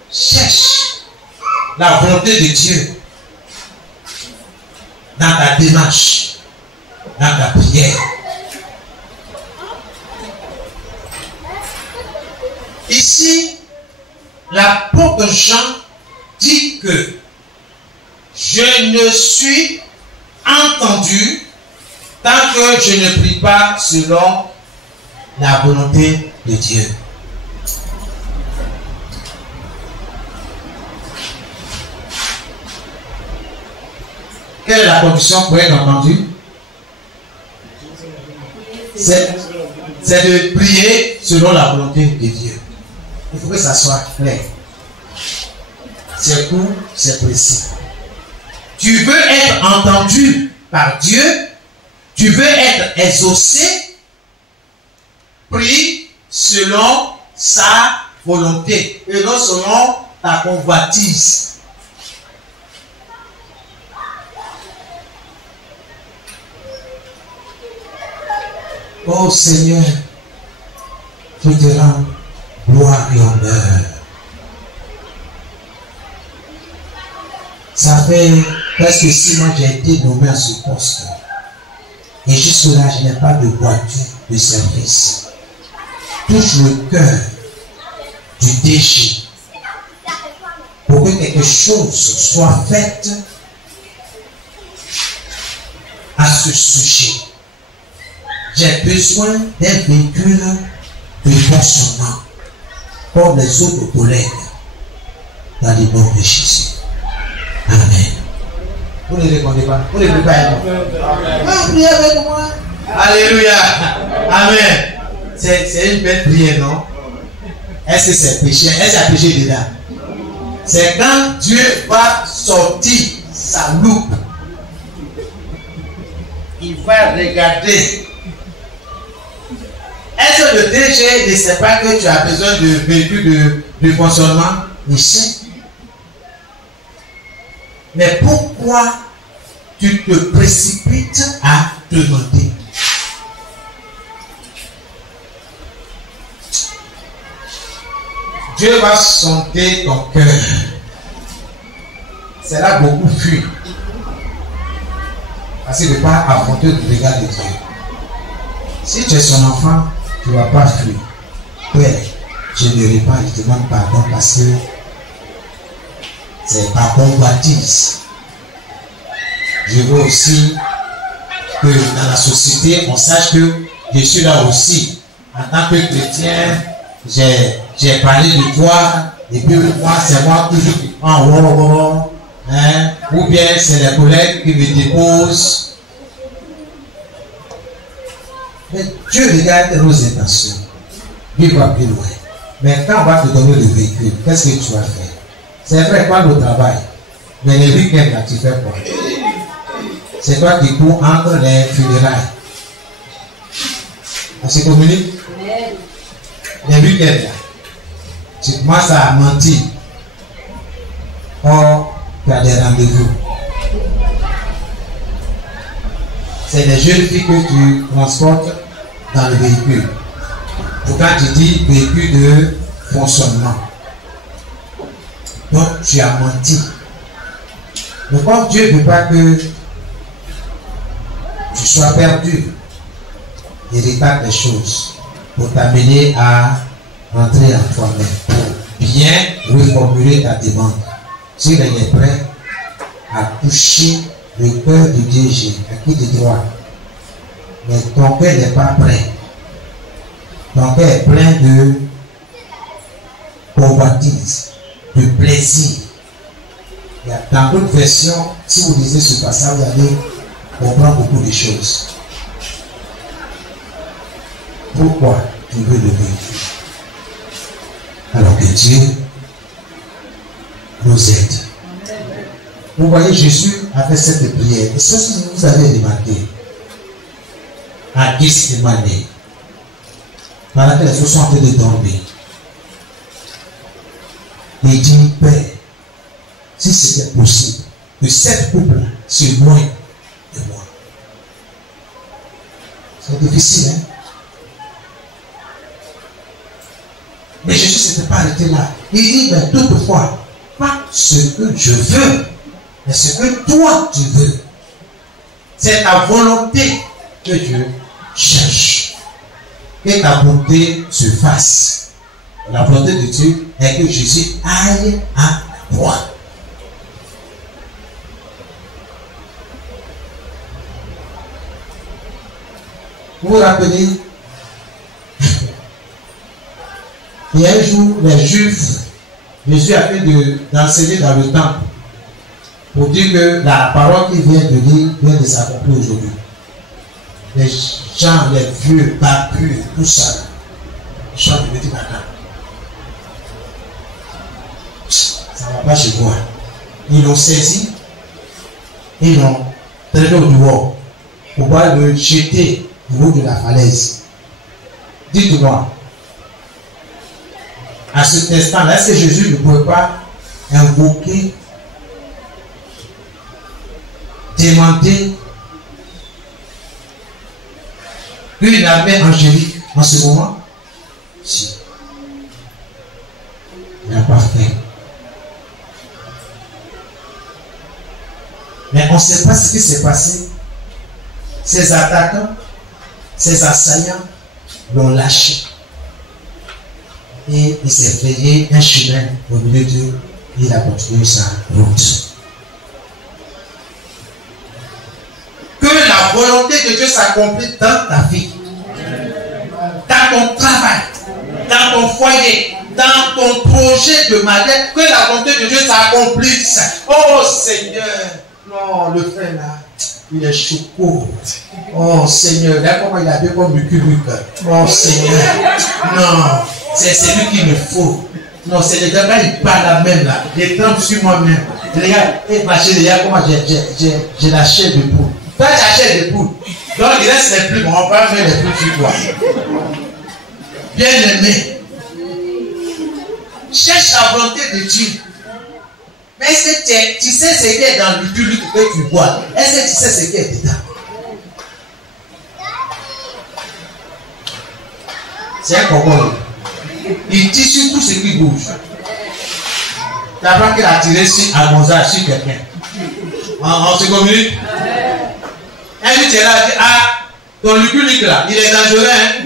Cherche la volonté de Dieu dans ta démarche, dans ta prière. Ici, l'apôtre Jean dit que je ne suis entendu tant que je ne prie pas selon la volonté de Dieu. Quelle est la condition pour être entendu? C'est de prier selon la volonté de Dieu. Il faut que ça soit clair. C'est court, c'est précis. Tu veux être entendu par Dieu, tu veux être exaucé, prie selon sa volonté et non selon ta convoitise. Oh Seigneur, je te rends gloire et honneur. Ça fait presque 6 mois que j'ai été nommé à ce poste. Et jusque-là, je n'ai pas de voiture de service. Touche le cœur du DG pour que quelque chose soit fait à ce sujet. J'ai besoin d'un véhicule de fonctionnement comme les autres collègues dans le nom de Jésus. Amen. Vous ne répondez pas. Vous ne répondez pas. Priez avec moi. Alléluia. Amen. C'est une belle prière, non? Est-ce que c'est péché? Est-ce qu'il y a péché dedans? C'est quand Dieu va sortir sa loupe. Il va regarder. Est-ce que le DG ne sait pas que tu as besoin de véhicule de fonctionnement? Il sait. Mais pourquoi tu te précipites à demander? Dieu va sonder ton cœur. C'est là beaucoup fuient. Parce qu'il ne peut pas affronter le regard de Dieu. Si tu es son enfant, tu ne vas pas fuir. Père, je ne ris pas, je demande pardon parce que c'est par convoitise. Je veux aussi que dans la société, on sache que je suis là aussi. En tant que chrétien, j'ai parlé de toi, et puis moi, c'est moi toujours qui prends hein, ou bien c'est les collègues qui me déposent. Mais Dieu regarde nos intentions. Dieu va plus loin. Mais quand on va te donner le véhicule, qu'est-ce que tu vas faire? C'est vrai, pas le travail. Mais les week-ends, là, tu fais quoi? C'est toi qui cours entre les funérailles. On se communique? Les week-ends, là, tu commences à mentir. Or, tu as des rendez-vous. C'est les jeunes filles que tu transportes dans le véhicule. Pourtant, tu dis véhicule de fonctionnement. Donc, tu as menti. Mais comme Dieu ne veut pas que tu sois perdu, il regarde les choses pour t'amener à rentrer en toi-même, pour bien reformuler ta demande. S'il est prêt à toucher le cœur de Dieu, à qui de droit, mais ton cœur n'est pas prêt. Ton cœur est plein de convoitise, de plaisir. Dans d'autres versions, si vous lisez ce passage, vous allez comprendre beaucoup de choses. Pourquoi tu veux le véhicule? Alors que Dieu nous aide. Vous voyez, Jésus a fait cette prière. Et ça, si vous avez remarqué, à Gethsémane, pendant que les autres sont en train de dormir, il dit, Père, si c'était possible, que cette couple s'éloigne de moi. C'est difficile, hein? Mais Jésus ne s'était pas arrêté là. Il dit, mais toutefois, pas ce que je veux, mais ce que toi tu veux. C'est ta volonté que Dieu cherche. Que ta bonté se fasse. La volonté de Dieu est que Jésus aille à la croix. Vous vous rappelez, il y a un jour, les Juifs, Jésus a fait d'enseigner dans le temple pour dire que la parole qu'il vient de lire vient de s'accomplir aujourd'hui. Les gens, les vieux, barbus, tout ça, ils chantent de petit matin. Ça ne va pas chez moi. Ils l'ont saisi, ils l'ont traîné au dehors pour pouvoir le jeter au haut de la falaise. Dites-moi, à cet instant-là, est-ce que Jésus ne pouvait pas invoquer, demander une armée angélique en ce moment? Si. Il n'a pas fait. Mais on ne sait pas ce qui s'est passé. Ces attaquants, ces assaillants l'ont lâché. Et il s'est frayé un chemin au milieu d'eux. Il a continué sa route. Que la volonté de Dieu s'accomplisse dans ta vie, dans ton travail, dans ton foyer, dans ton projet de mariage. Que la volonté de Dieu s'accomplisse. Oh Seigneur, non, le frère là, il est choco. Oh Seigneur, là comment il a dit comme Luc. Oh Seigneur, non, c'est celui qu'il me faut. Non, c'est le gars, il parle la même là. Il trempe sur moi-même. Regarde, les gars, comment j'ai la chair de poule. Toi, tu as la chair de poule. Donc, il reste les plumes. On va faire les plumes sur toi. Bien aimé. Cherche la volonté de Dieu. Mais est-ce que tu sais ce qui est dans le liquide que tu bois? Est-ce que tu sais ce qui est dedans? C'est un cocon. Il tire sur tout ce qui bouge. D'abord qu'il a tiré sur Almonza, sur quelqu'un. En seconde minute. Un jour, tu as dit, ah, ton liquide là, il est dangereux. Hein?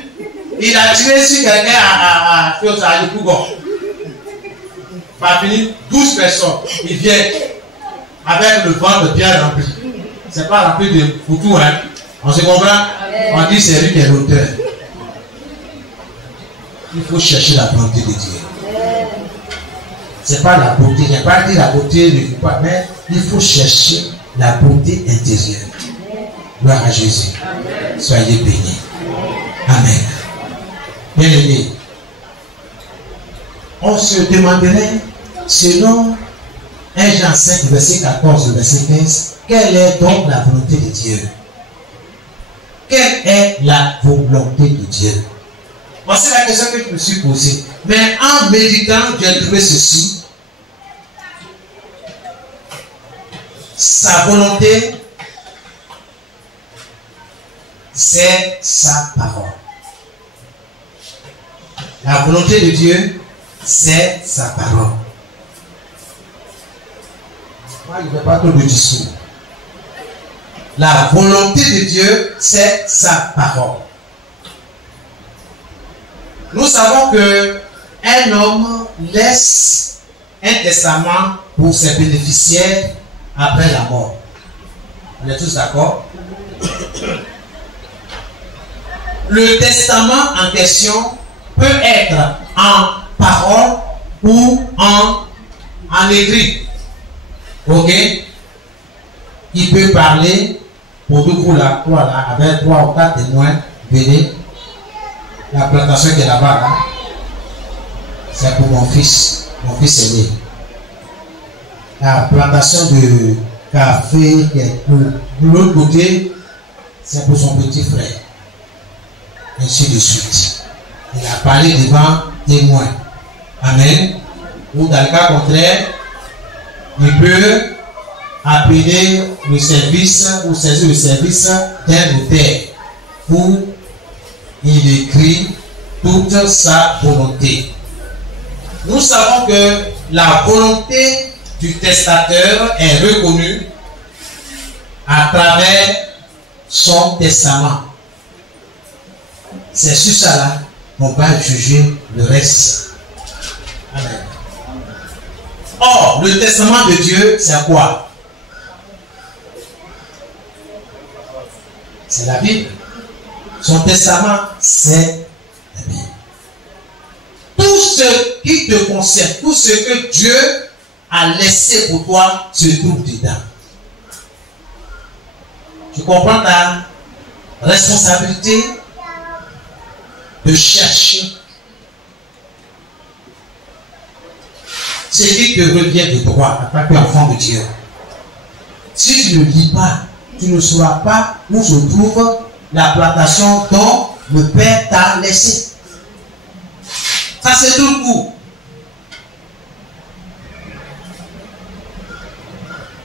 Il a tiré sur quelqu'un à Pougon. Pas fini, 12 personnes. Ils viennent avec le ventre bien rempli. C'est pas rempli de foutou, hein. On se comprend? On dit c'est lui qui est l'auteur. Il faut chercher la bonté de Dieu. C'est pas la beauté. Je n'ai pas dit la beauté ne faut pas, mais il faut chercher la beauté intérieure. Gloire à Jésus. Soyez bénis. Amen. Bien aimé. On se demanderait, selon 1 Jean 5, verset 14, verset 15, quelle est donc la volonté de Dieu? Quelle est la volonté de Dieu? Moi, c'est la question que je me suis posée. Mais en méditant, j'ai trouvé ceci. Sa volonté, c'est sa parole. La volonté de Dieu, c'est sa parole. Moi, je ne fais pas trop de discours. La volonté de Dieu, c'est sa parole. Nous savons que un homme laisse un testament pour ses bénéficiaires après la mort. On est tous d'accord? Le testament en question peut être en parole ou en écrit. Ok? Il peut parler pour vous là, avec 3 ou 4 témoins. Venez. La plantation qui est là-bas, là, c'est pour mon fils aîné. La plantation de café qui est de l'autre côté, c'est pour son petit frère. Ainsi de suite. Il a parlé devant témoins. Amen. Ou dans le cas contraire, il peut appeler le service ou saisir le service d'un notaire où il écrit toute sa volonté. Nous savons que la volonté du testateur est reconnue à travers son testament. C'est sur ça là qu'on va juger le reste. Amen. Or, le testament de Dieu, c'est quoi? C'est la Bible. Son testament, c'est la Bible. Tout ce qui te concerne, tout ce que Dieu a laissé pour toi, se trouve dedans. Tu comprends ta responsabilité de chercher ce qui te revient de droit en tant qu'enfant de Dieu. Si tu ne lis pas, tu ne sauras pas où se trouve la plantation dont le Père t'a laissé. Ça, c'est tout le coup.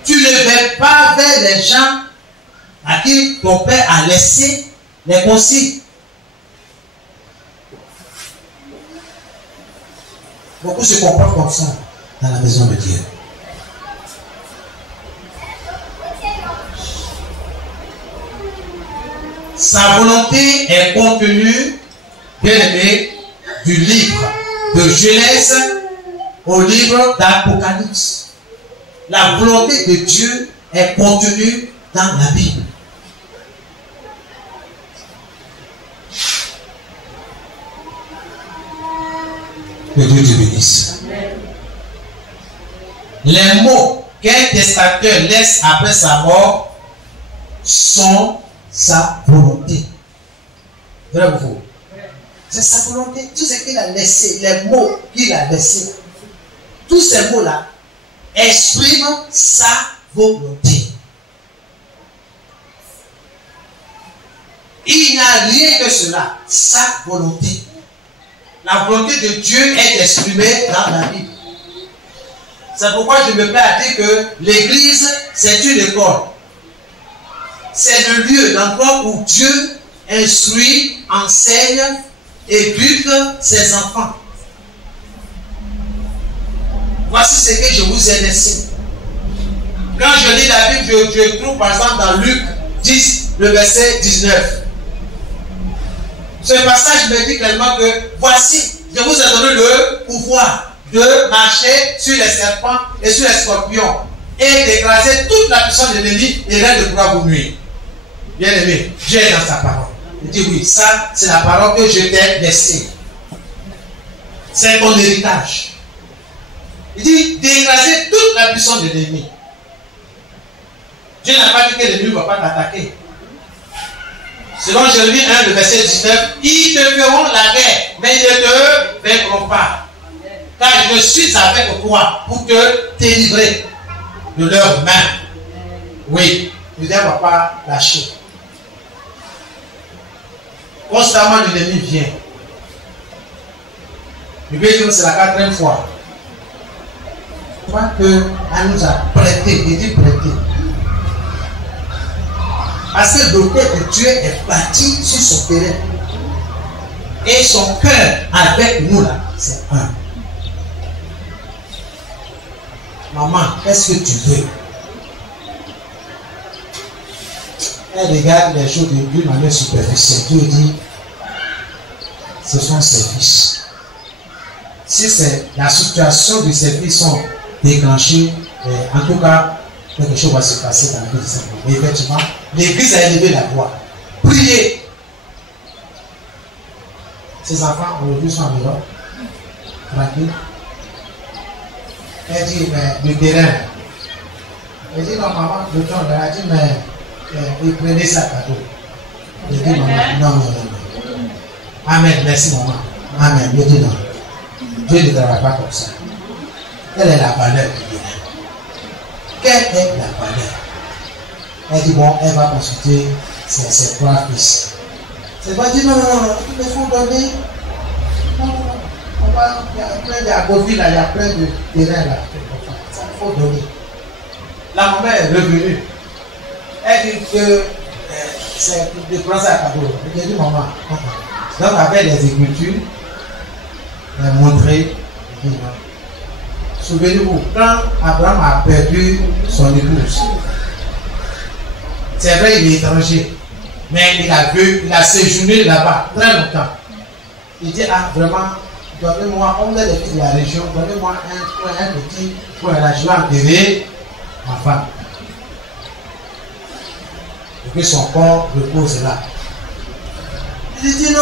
Tu ne vais pas vers les gens à qui ton Père a laissé les consignes. Beaucoup se comportent comme ça dans la maison de Dieu. Sa volonté est contenue, bien aimé, du livre de Genèse au livre d'Apocalypse. La volonté de Dieu est contenue dans la Bible. Que Dieu te bénisse. Les mots qu'un testateur laisse après sa mort sont sa volonté. Vrai ou faux? C'est sa volonté. Tout ce qu'il a laissé, les mots qu'il a laissés, tous ces mots-là expriment sa volonté. Il n'y a rien que cela, sa volonté. La volonté de Dieu est exprimée dans la Bible. C'est pourquoi je me plais à dire que l'église, c'est une école. C'est le lieu, l'endroit où Dieu instruit, enseigne, éduque ses enfants. Voici ce que je vous ai laissé. Quand je lis la Bible, je trouve par exemple dans Luc 10, le verset 19. Ce passage me dit clairement que voici, je vous ai donné le pouvoir de marcher sur les serpents et sur les scorpions et d'écraser toute la puissance de l'ennemi et rien ne pourra vous nuire. Bien aimé, Dieu est dans sa parole. Il dit oui, ça c'est la parole que je t'ai laissée. C'est ton héritage. Il dit d'écraser toute la puissance de l'ennemi. Dieu n'a pas dit que l'ennemi ne va pas t'attaquer. Selon Jérémie 1, le verset 19, ils te feront la guerre, mais ils ne te vaincront pas. Car je suis avec toi pour te délivrer de leurs mains. Oui, le diable ne va pas lâcher. Constamment, l'ennemi vient. Le Bible, c'est la 4e fois. Je crois qu'elle nous a prêté, il dit prêté. Parce que le cœur de Dieu est bâti sur son terrain. Et son cœur avec nous là, c'est un. Maman, qu'est-ce que tu veux? Elle regarde les choses d'une manière superficielle. Dieu dit, ce sont ses fils. Si c'est la situation de ses fils sont déclenchées, en tout cas, quelque chose va se passer dans la vie de ses fils. Mais effectivement, l'église a élevé la voix. Priez. Ses enfants aujourd'hui sont en Europe. Tranquille. Elle dit, mais le terrain. Elle dit, non, maman, le temps, elle a dit, mais il prenait ça cadeau. Elle dit, maman, non. Amen, merci, maman. Amen, je dis non. Dieu ne travaille pas comme ça. Quelle est la valeur du terrain? Quelle est la valeur? Elle dit, bon, elle va consulter ses 3 fils. C'est pas dit, non, il me faut donner. Non. Il y a plein d'agophiles là, il y a plein de terrains là. Ça, il faut donner. La maman est revenue. Elle dit que c'est de prendre ça à cadeau. Elle dit, maman, donc avec les écritures, elle a montré, elle dit non. Souvenez-vous, quand Abraham a perdu son épouse, c'est vrai, il est étranger. Mais il a séjourné là-bas très longtemps. Il dit, ah vraiment, donnez-moi, on est les filles de la région, donnez-moi un petit point là, je vais enterrer ma femme. Et que son corps repose là. Il dit non,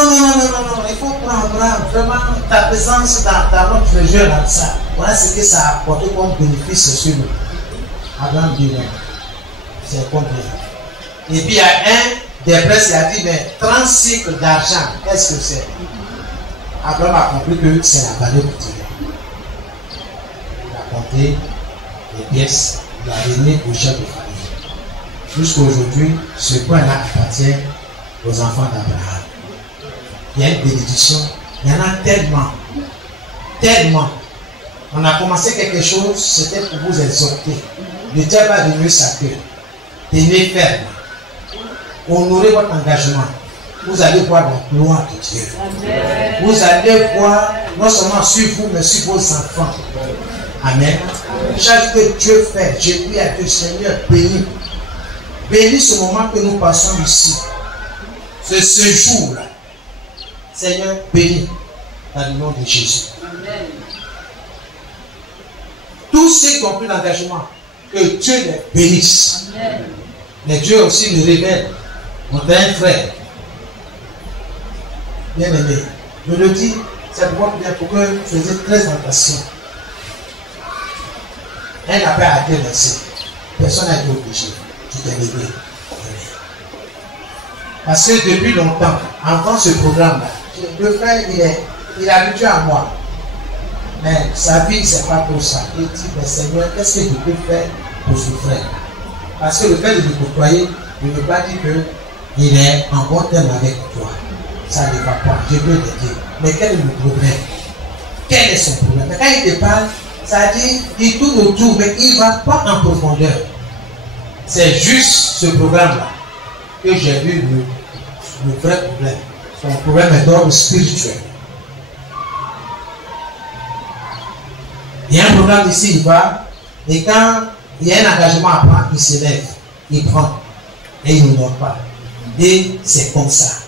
il faut prendre vraiment ta présence dans notre jeu là, ça. Voilà ce que ça a apporté comme bénéfice sur nous. Abraham dit non, c'est combien. Et puis il y a un des prêtres qui a dit, mais 30 cycles d'argent, qu'est-ce que c'est? Abraham a compris que c'est la valeur quotidienne. Il a compté les pièces, il a donné aux chefs de famille. Jusqu'à aujourd'hui, ce point-là appartient aux enfants d'Abraham. Il y a une bénédiction, il y en a tellement, tellement. On a commencé quelque chose, c'était pour vous exhorter. Le diable a donné sa queue. Tenez ferme. Honorez votre engagement. Vous allez voir la gloire de Dieu. Amen. Vous allez voir non seulement sur vous, mais sur vos enfants. Amen. Chaque que Dieu fait, j'ai prie à Dieu, Seigneur, bénis. Bénis ce moment que nous passons ici. Ce séjour-là. Seigneur, bénis dans le nom de Jésus. Amen. Tous ceux qui ont pris l'engagement, que Dieu les bénisse. Amen. Mais Dieu aussi nous révèle. On a un frère. Bien aimé. Je le dis, c'est pour que vous faisiez très attention. Un appel a été lancé. Personne n'a été obligé. Tu t'es levé. Parce que depuis longtemps, avant ce programme-là, le frère, il est habitué à moi. Mais sa vie, c'est pas pour ça. Il dit, mais Seigneur, qu'est-ce que je peux faire pour ce frère? Parce que le fait de le côtoyer, ne veut pas dire qu'il est en bon terme avec toi. Ça ne va pas. Je peux t'aider. Mais quel est le problème? Quel est son problème? Mais quand il te parle, ça dit, il tourne autour, mais il ne va pas en profondeur. C'est juste ce programme-là que j'ai vu le vrai problème. Son problème est d'ordre spirituel. Il y a un programme ici, il va, et quand il y a un engagement à prendre, il se lève, il prend, et il ne dort pas. Et c'est comme ça.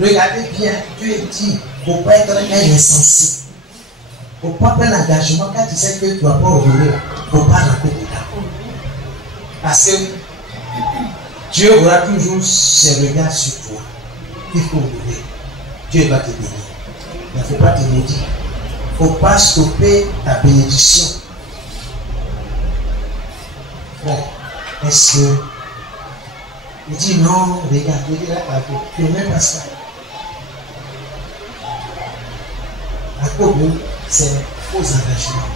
Regardez bien, Dieu dit, il ne faut pas être un insensé. Il ne faut pas prendre l'engagement quand tu sais que tu ne dois pas honorer. Il ne faut pas rentrer dedans. Parce que Dieu aura toujours ses regards sur toi. Il faut honorer. Dieu va te bénir. Il ne faut pas te maudire. Il ne faut pas stopper ta bénédiction. Frère, est-ce que il dit non, regardez là, il ne fait pas ça. La cause, c'est faux engagement.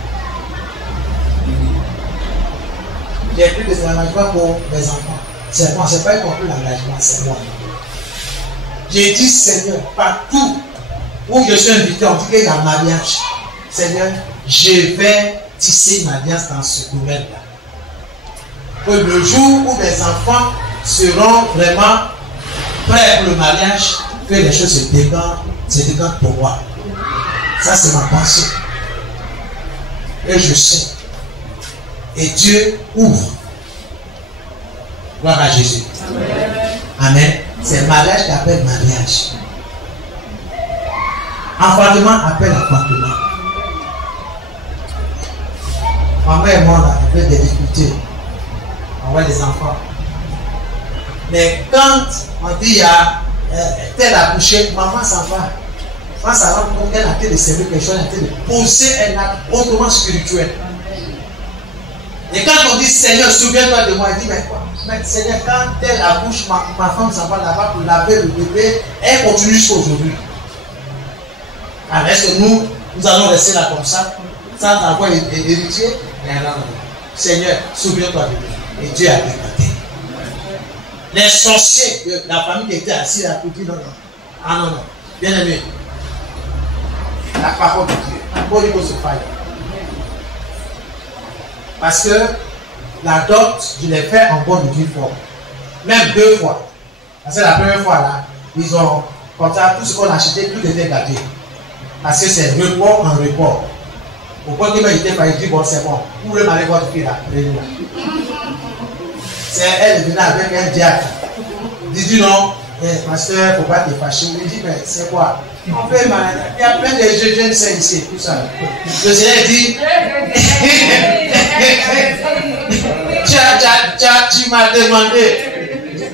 J'ai pris des engagements pour mes enfants. C'est moi, je n'ai pas compris l'engagement, c'est moi. J'ai dit, Seigneur, partout où je suis invité, on dit qu'il y a un mariage. Seigneur, je vais tisser une alliance dans ce domaine-là. Que le jour où mes enfants seront vraiment prêts pour le mariage, que les choses se décantent pour moi. Ça, c'est ma pensée. Et je sais. Et Dieu ouvre. Gloire à Jésus. Amen. Amen. C'est mariage qui appelle mariage. Appartement appelle appartement. Maman et moi, on a fait des difficultés. On voit les enfants. Mais quand on dit il y a tel accouché, maman s'en va. Quand ça rend compte qu'elle a été de servir quelque chose, elle a été de poser un acte autrement spirituel. Et quand on dit Seigneur, souviens-toi de moi, elle dit mais quoi? Mais Seigneur, quand elle accouche, ma femme s'en va là-bas pour laver le bébé, elle continue jusqu'à aujourd'hui. Alors est-ce que nous allons rester là comme ça, sans avoir héritier? Non. Seigneur, souviens-toi de moi. Et Dieu a décanté. Les sorciers de la famille qui était assise là pour dire non. Ah non. Bien aimé. La parole de Dieu. Holy Ghost fire. Parce que la dot, je l'ai fait en bonne de 10 fois. Même 2 fois. Parce que la première fois là, ils ont compté tout ce qu'on a acheté, tout était gâté. Parce que c'est report en report. Au point que il était pas, il dit bon c'est bon. Vous voulez marier votre fille là, c'est elle venue avec un diacre. Il dit non, pasteur, faut pas te fâcher. Il dit, mais c'est quoi? On fait mal. Il y a plein de jeunes ici, tout ça. Le Seigneur dit, tu m'as demandé.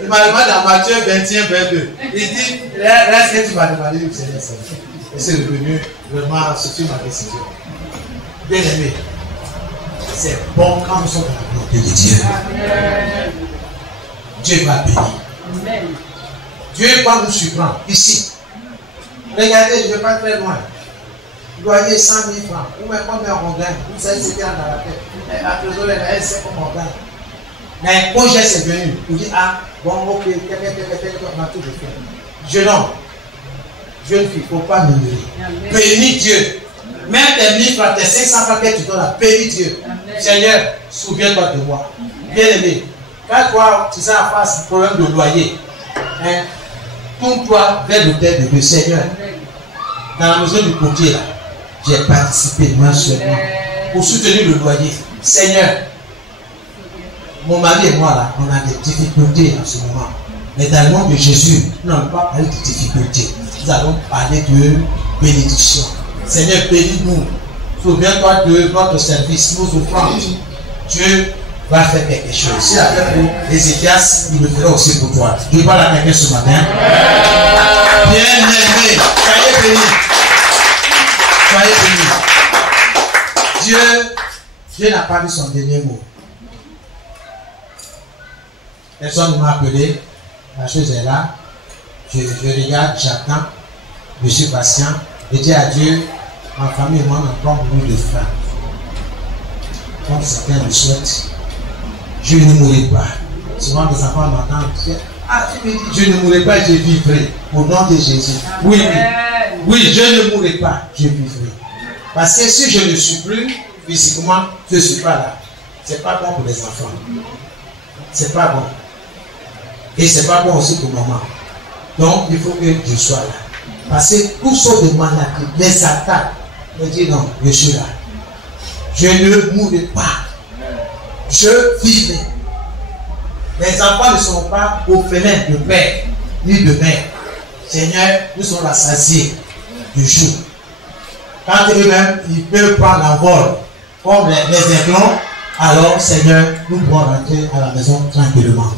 Il m'a demandé dans Matthieu 21, 22. Il dit, reste que tu m'as demandé, le Seigneur. Et c'est revenu vraiment ce sur ma décision. Bien aimé, c'est bon quand nous sommes dans la volonté de Dieu. Dieu va bénir. Dieu va nous surprendre ici. Regardez, je ne vais pas très loin. Loyer 100 000 francs. Ou même combien on gagne. Vous savez, c'est bien dans la tête. La trésorière, elle sait comment on gagne. Mais quand j'ai c'est venu, il dit, ah, bon, ok, on a tout fait. Jeune homme, jeune fille, il ne faut pas murmurer. Bénis Dieu. Même tes 1000 francs, tes 500 francs que tu donnes, bénis Dieu. Seigneur, souviens-toi de moi. Bien aimé, quand toi, tu sais en face du problème de loyer, hein, tourne-toi vers l'autel de Dieu. Seigneur, dans la maison du côté là, j'ai participé mensuellement pour soutenir le loyer. Seigneur, mon mari et moi là, on a des difficultés en ce moment. Mais dans le nom de Jésus, nous n'allons pas parler de difficultés. Nous allons parler de bénédiction. Seigneur, bénis-nous. Souviens-toi de notre service, nos offrandes. Dieu va faire quelque chose. Si la fait pour Ézéchias, il le fera aussi pour toi. Je parle à quelqu'un ce matin. Bien aimé, soyez bénis. Soyez bénis. Dieu n'a pas dit son dernier mot. Personne ne m'a appelé. La chose est là. Je regarde, j'attends. Je suis patient. Je dis à Dieu, ma famille et moi, on a pas beaucoup de faim. Comme certains le souhaitent. Je ne mourrai pas. Souvent, les enfants m'entendent. Ah, tu me dis, je ne mourrai pas, je vivrai. Au nom de Jésus. Oui, oui. Oui, je ne mourrai pas, je vivrai. Parce que si je ne suis plus physiquement, je ne suis pas là. Ce n'est pas bon pour les enfants. Ce n'est pas bon. Et ce n'est pas bon aussi pour maman. Donc, il faut que je sois là. Parce que tous ceux de maladie, les attaques, me disent non, je suis là. Je ne mourrai pas. Je vivrai. Les enfants ne sont pas orphelins de père ni de mère. Seigneur, nous sommes rassasiés du jour. Quand eux-mêmes, ils peuvent prendre l'envol comme les aiglons, alors Seigneur, nous pouvons rentrer à la maison tranquillement.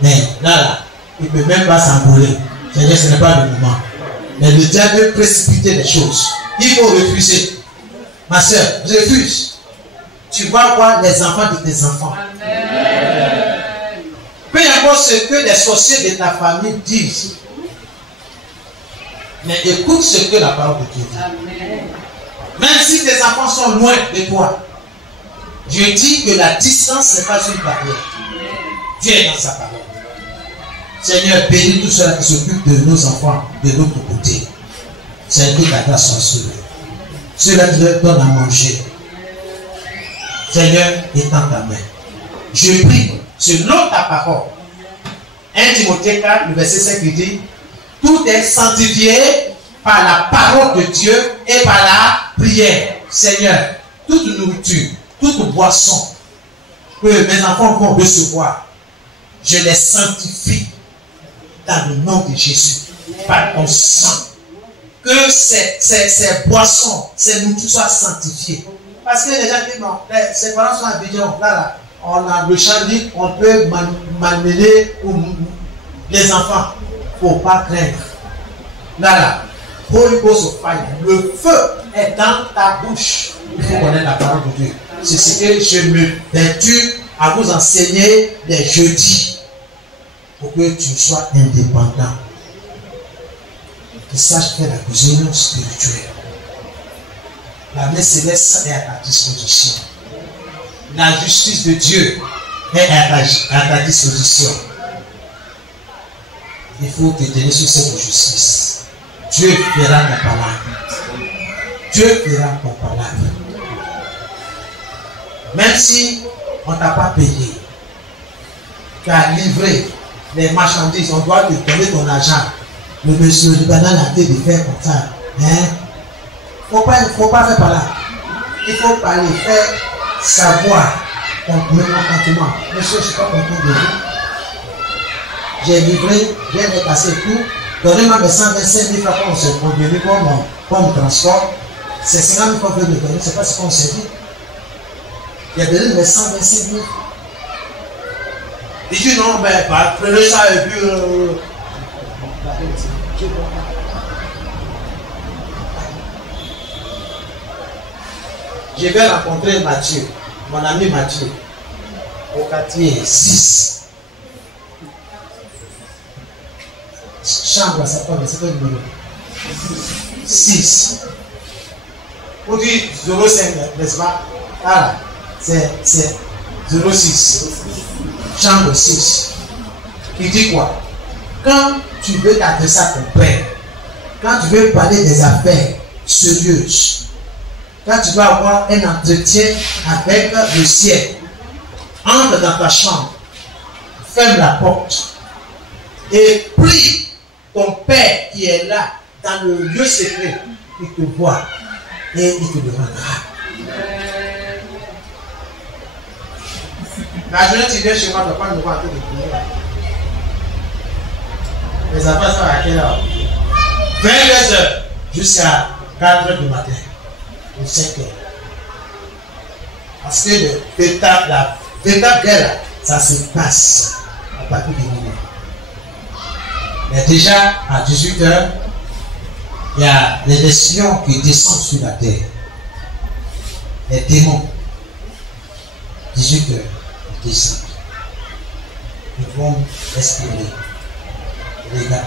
Mais là, il ne peut même pas s'envoler. Seigneur, ce n'est pas le moment. Mais le diable veut précipiter les choses. Il faut refuser. Ma soeur, refuse. Tu vas voir les enfants de tes enfants. Peu importe ce que les sorciers de ta famille disent. Mais écoute ce que la parole de Dieu dit. Même si tes enfants sont loin de toi, je dis que la distance n'est pas une barrière. Dieu est dans sa parole. Seigneur, bénis tous ceux qui s'occupent de nos enfants de l'autre côté. Seigneur, que ta grâce soit sur eux. Ceux-là qui leur donnent à manger. Seigneur, étends ta main. Je prie, selon ta parole. 1 Timothée 4, le verset 5 qui dit, tout est sanctifié par la parole de Dieu et par la prière. Seigneur, toute nourriture, toute boisson que mes enfants vont recevoir, je les sanctifie dans le nom de Jésus, par ton sang. Que ces boissons, ces nourritures soient sanctifiées. Parce que les gens disent non, ces parents sont habillants. Là, on a le champ libre, on peut malmener les enfants. Il ne faut pas craindre. Là, Holy Ghost of Fire, le feu est dans ta bouche. Il faut connaître la parole de Dieu. C'est ce que je me vertue à vous enseigner les jeudis. Pour que tu sois indépendant. Tu saches faire la cuisine spirituelle. La main céleste est à ta disposition. La justice de Dieu est à ta disposition. Il faut te tenir sur cette justice. Dieu fera ta parole. Dieu fera ton parole. Même si on ne t'a pas payé, tu as livré les marchandises, on doit te donner ton argent. Le monsieur du banane a été de faire comme ça. Il ne faut pas faire par là. Il faut parler, faire savoir le contentement. Monsieur, je ne suis pas content de vous. j'ai livré, j'ai dépassé tout. Donnez-moi mes 125 000 francs qu'on s'est convenu comme transport. C'est 50 000 francs que je me donne, c'est pas ce qu'on s'est dit. Il a donné mes 125 000. Il dit non, mais bah, prenez ça et puis. Je vais rencontrer Mathieu, mon ami Mathieu, au quartier 6. Chambre, c'est pas le numéro. 6. On dit 05, n'est-ce pas? Ah, c'est 06. Chambre 6. Il dit quoi? Quand tu veux t'adresser à ton père, quand tu veux parler des affaires sérieuses, quand tu vas avoir un entretien avec le ciel, entre dans ta chambre, ferme la porte et prie ton père qui est là dans le lieu secret. Il te voit et il te demandera. La journée tu viens chez moi, tu ne vas pas me voir en train de prier. Les affaires sont à quelle heure? 22h jusqu'à 4h du matin. Ou 5h. Parce que la véritable guerre, ça se passe à partir de minuit. Mais déjà à 18h, il y a les espions qui descendent sur la terre. Les démons. 18h, ils descendent. Ils vont espionner. Ils regardent.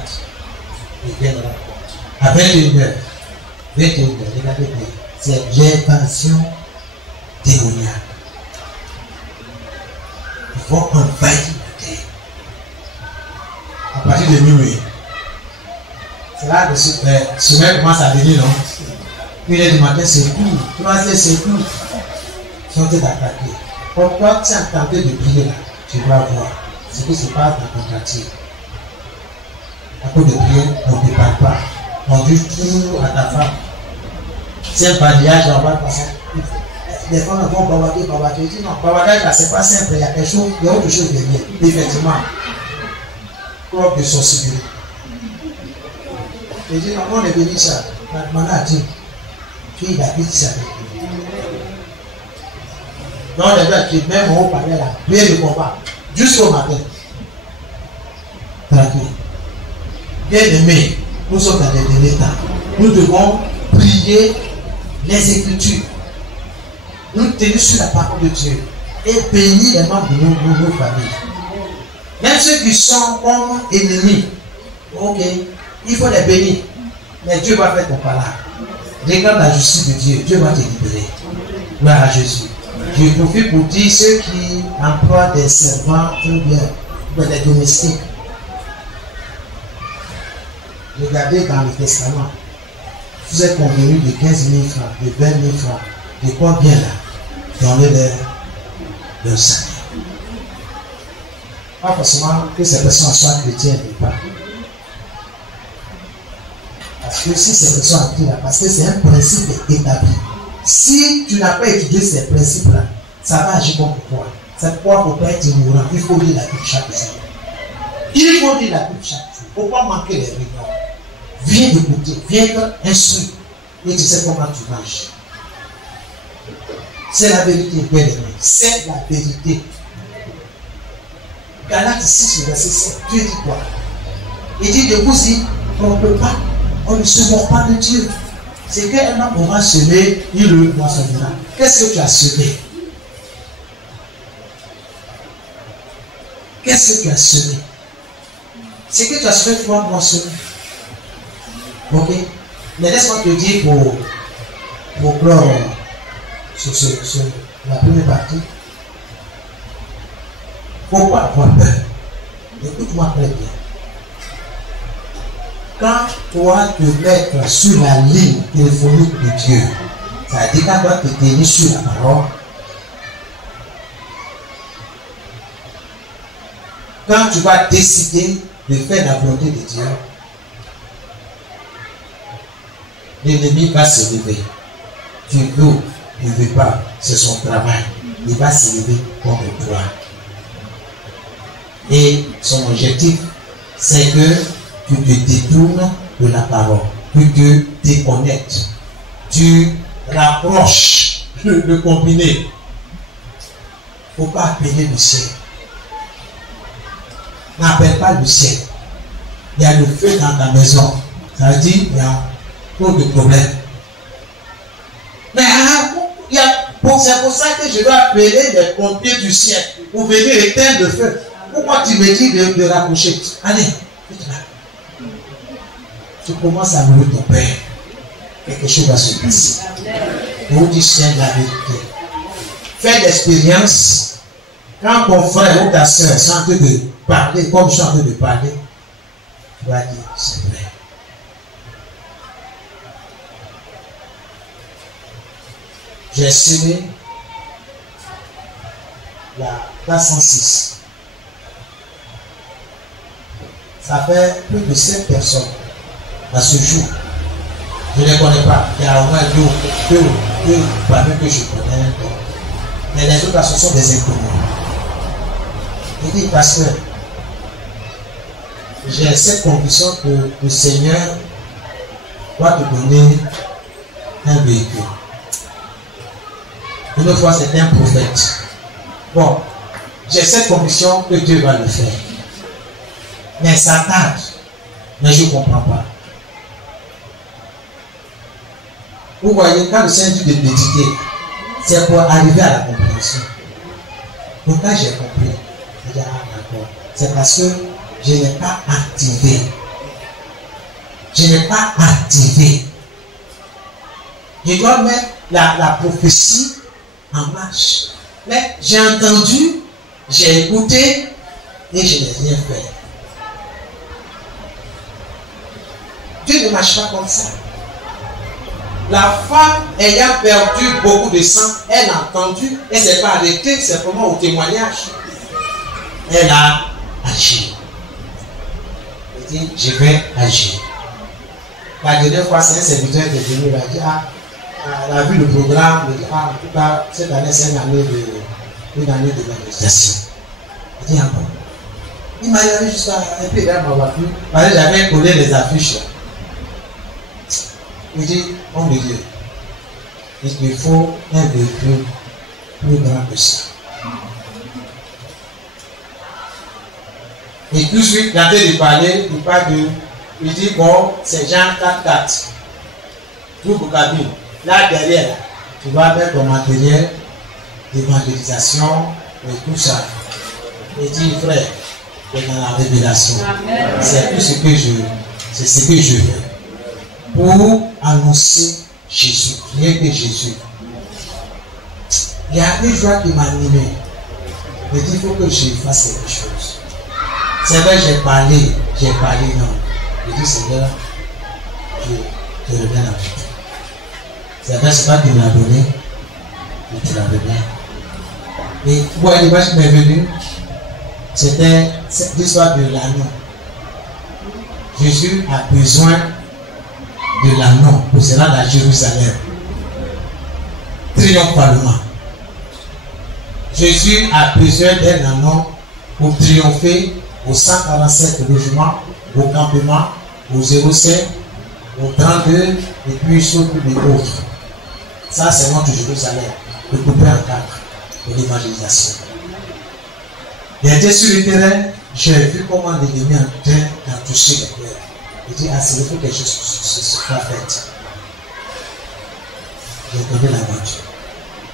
Ils viennent à la porte. À 21h, regardez bien. C'est l'invasion démoniaque. Ils vont envahir la terre. À partir de minuit. C'est là que le sommeil commence à venir, non? 1h du matin, c'est court. 3h, c'est court. Ils sont d'attaquer. Pourquoi tu es en train de prier là? Tu vas voir ce qui se passe dans ton quartier. À cause de prier, on ne te parle pas. On dit toujours à ta femme. C'est un badillage, on va passer. Les femmes vont bavarder. Je dis non, bavardage là, c'est pas simple. Il y a quelque chose, il y a autre chose derrière. Effectivement. Propre de sorcellerie. Je dis non, on est venu ça. Maman a dit, tu es habité ça. Donc les gars qui même au palais là, prier le combat jusqu'au matin. Tranquille. Bien aimé, nous sommes dans les derniers temps. Nous devons prier les Écritures. Nous tenir sur la parole de Dieu et bénir les membres de nos familles. Même ceux qui sont comme ennemis, ok, il faut les bénir. Mais Dieu va faire ton palabre. Regarde la justice de Dieu, Dieu va te libérer. Gloire à Jésus. Je profite pour dire ceux qui emploient des servants ou bien des domestiques. Regardez dans le testament. Vous êtes convenu de 15 000 francs, de 20 000 francs, de quoi bien là, donnez-leur salaire. Pas forcément que ces personnes soient chrétiennes ou pas. Parce que si ces personnes sont actives là, parce que c'est un principe établi. Si tu n'as pas étudié ces principes-là, ça va agir comme pour toi. C'est pourquoi pour ne pas être ignorant, il faut lire la Bible chaque jour. Il faut lire la Bible chaque jour. Il ne faut pas manquer les réunions. Viens écouter, viens instruire. Et tu sais comment tu marches. C'est la vérité, bien aimé. C'est la vérité. Galates 6, verset 7, Dieu dit quoi? Il dit de vous dire qu'on ne peut pas, on ne se moque pas de Dieu. C'est qu'un homme aura semé, il le moissonnera. Qu'est-ce que tu as semé? Qu'est-ce que tu as semé? C'est que tu as semé, tu vas moissonner. Ok? Mais laisse-moi te dire pour clore sur la première partie. Il ne faut pas avoir peur. Écoute-moi très bien. Quand toi te mettre sur la ligne téléphonique de Dieu, ça veut dire quand toi te tenir sur la parole, quand tu vas décider de faire la volonté de Dieu, l'ennemi va se lever. Tu veux, il ne veut pas, c'est son travail. Il va se lever contre toi. Et son objectif, c'est que tu te détournes de la parole, tu te déconnectes, tu rapproches le combiné. Il ne faut pas appeler le ciel. N'appelle pas le ciel. Il y a le feu dans ta maison. Ça veut dire qu'il y a trop de problèmes. Mais c'est pour ça que je dois appeler les pompiers du ciel pour venir éteindre le feu. Pourquoi tu me dis de rapprocher? Allez, tu commences à louer ton Père. Quelque chose va se passer. Vous dites Seigneur la vérité. Fais l'expérience. Quand ton frère ou ta soeur sont en train de parler, comme je suis en train de parler, tu vas dire c'est vrai. J'ai semé la 106. Ça fait plus de 5 personnes à ce jour. Je ne les connais pas. Il y a au moins deux parmi que je connais. Mais les autres, ce sont des inconnus. Je dis, pasteur, j'ai cette conviction que le Seigneur doit te donner un véhicule. Une fois, c'était un prophète. Bon, j'ai cette conviction que Dieu va le faire. Mais ça tarde. Mais je ne comprends pas. Vous voyez, quand le Seigneur dit de méditer, c'est pour arriver à la compréhension. Donc quand j'ai compris, je dis, ah d'accord, c'est parce que je n'ai pas activé. Je n'ai pas activé. Je dois mettre la prophétie en marche. Mais j'ai entendu, j'ai écouté et je n'ai rien fait. Dieu ne marche pas comme ça. La femme ayant perdu beaucoup de sang, elle a entendu, elle ne s'est pas arrêtée simplement au témoignage. Elle a agi. Elle dit, je vais agir. La dernière fois, c'est un serviteur qui est venu, il a dit, elle a vu le programme, il a dit, en tout cas, cette année, c'est une année de manifestation. Il dit, ah bon. Il m'a dit jusqu'à un peu là, on va plus. Parce que j'avais collé les affiches là. Il dit, homme de Dieu, il faut un véhicule plus grand que ça. Et tout de suite, il a de parler, il parle de. Il dit, bon, c'est Jean 4-4. Double cabine. Là derrière, tu vas mettre ton matériel d'évangélisation et tout ça. Il dit, frère, c'est dans la révélation. C'est tout ce que je veux. Pour annoncer Jésus, rien que Jésus. Il y a une joie qui m'a animé. Il dit, il faut que je fasse quelque chose. C'est vrai, j'ai parlé, non. Il dit, Seigneur, je reviens à toi. C'est vrai, c'est pas qu'il m'a donné, mais tu l'as donné. Et vous voyez, l'image qui m'est venue, c'était l'histoire de l'anneau. Jésus a besoin de l'anneau pour se rendre à Jérusalem triomphalement. Jésus a besoin d'un anneau pour triompher aux 147 logements, au campement, au 05, au 32 et puis surtout les autres. Ça, c'est notre Jérusalem, le coupé en 4 de l'évangélisation. J'étais sur le terrain, j'ai vu comment l'ennemi en train d'en toucher les cœurs. Il dit, ah, c'est faut que quelque chose soit fait. J'ai donné la voiture.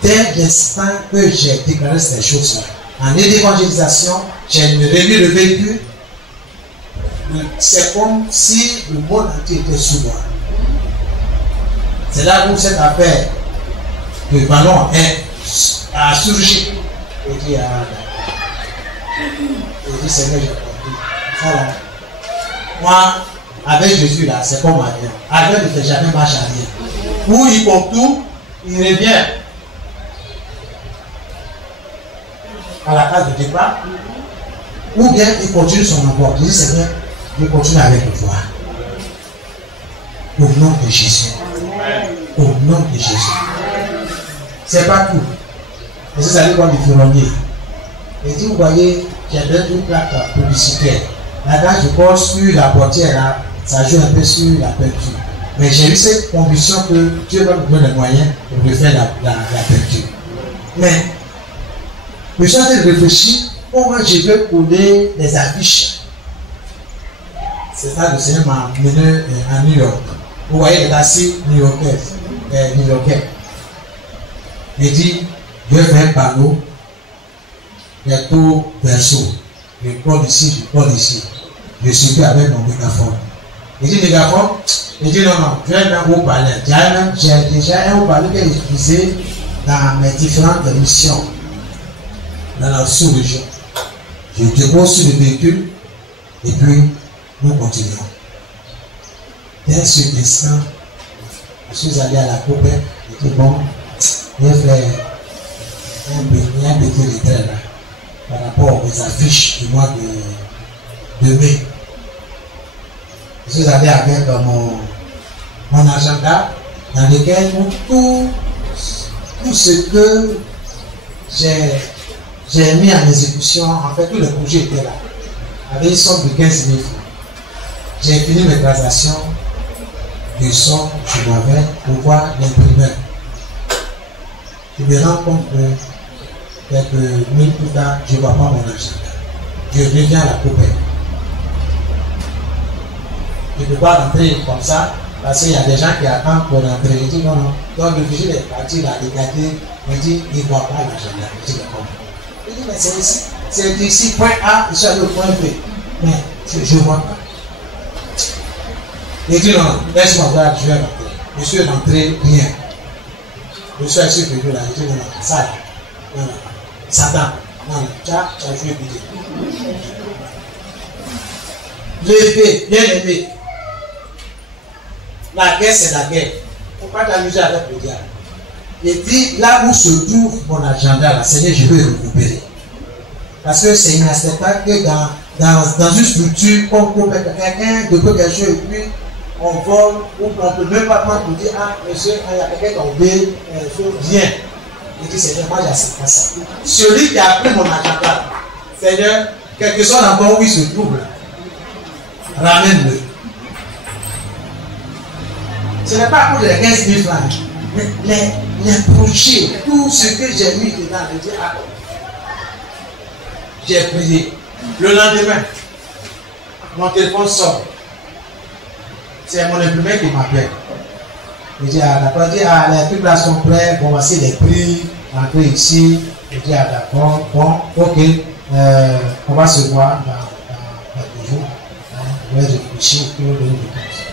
Dès l'instant que j'ai déclaré ces choses-là, en évangélisation, j'ai remis le véhicule. C'est comme si le monde entier était sous moi. C'est là où cette affaire de ballon a surgi. Il dit, ah, il dit, Seigneur, j'ai compris. Ça là, moi, avec Jésus là, c'est comme avion. Avion ne fait jamais marche arrière. Où il compte tout, il revient à la case de départ. Ou bien il continue son emploi. Il dit, Seigneur, je continue avec toi. Au nom de Jésus. Au nom de Jésus. C'est pas tout. Et c'est ça comme il faut l'enlever. Il dit, vous voyez, j'ai donné une plaque publicitaire. Là, je pense sur la portière, là, ça joue un peu sur la peinture. Mais j'ai eu cette conviction que Dieu va me donner les moyens pour faire la peinture. Mais, je suis en train de réfléchir comment je vais coller les affiches. C'est ça, le Seigneur m'a mené à New York. Vous voyez les taxis new-yorkais. Il dit, je vais faire un panneau, les taux verso. Je colle ici, je colle ici. Je suis avec mon mégaphone. Il dit mégaphone, il dit non, je vais un haut-parleur. J'ai déjà un haut-parleur que j'ai utilisé dans mes différentes missions dans la sous-région. Je dépose sur le véhicule et puis nous continuons. Dès ce instant, je suis allé à la coupée, je dis bon, je vais faire un petit retrait là par rapport aux affiches du mois de mai. Je suis allé avec mon agenda dans lequel tout ce que j'ai mis en exécution, en fait, tous les projets étaient là, avec une somme de 15 000 francs. J'ai fini mes transactions de somme que je m'avais pour voir l'imprimeur. Je me rends compte que quelques minutes plus tard, je ne vois pas mon agenda. Je reviens à la poubelle. Je ne peux pas rentrer comme ça parce qu'il y a des gens qui attendent pour rentrer. Je dis non. Donc le vigile est parti là, regardé. Il dit il ne voit pas l'agenda. Je dis comment? Il dit mais c'est ici. C'est ici, point A, je suis allé au point B. Mais je ne vois pas. Il dit non, laisse-moi voir, je vais rentrer. Je suis rentré, rien. Je suis assis prévu là. Je dis non, ça là. Non, Satan. Non, tu as joué bidé. L'épée, bien aimé. La guerre, c'est la guerre. Il ne faut pas t'amuser avec le diable. Et puis, là où se trouve mon agenda, là, Seigneur, je vais le récupérer. Parce que c'est inacceptable que dans une structure, qu'on coupe quelqu'un de quelque chose et puis on vole, ou on ne peut même pas prendre pour dire ah, monsieur, il y a quelqu'un qui a tombé, il faut bien. Il dit Seigneur, moi, j'accepte pas ça. Celui qui a pris mon agenda, Seigneur, quelque chose encore où il se trouve, là, ramène-le. Ce n'est pas pour les 15 000 francs, mais les projets, tout ce que j'ai mis dedans, je dis, ah, j'ai prié. Le lendemain, mon téléphone sort. C'est mon imprimeur qui m'appelle. Je dis, ah, d'accord, les trucs là sont prêts, bon, voici les prix, entrer ici. Je dis, ah, d'accord, bon, ok, on va se voir dans 2 jours. Je vais réfléchir pour donner des réponses.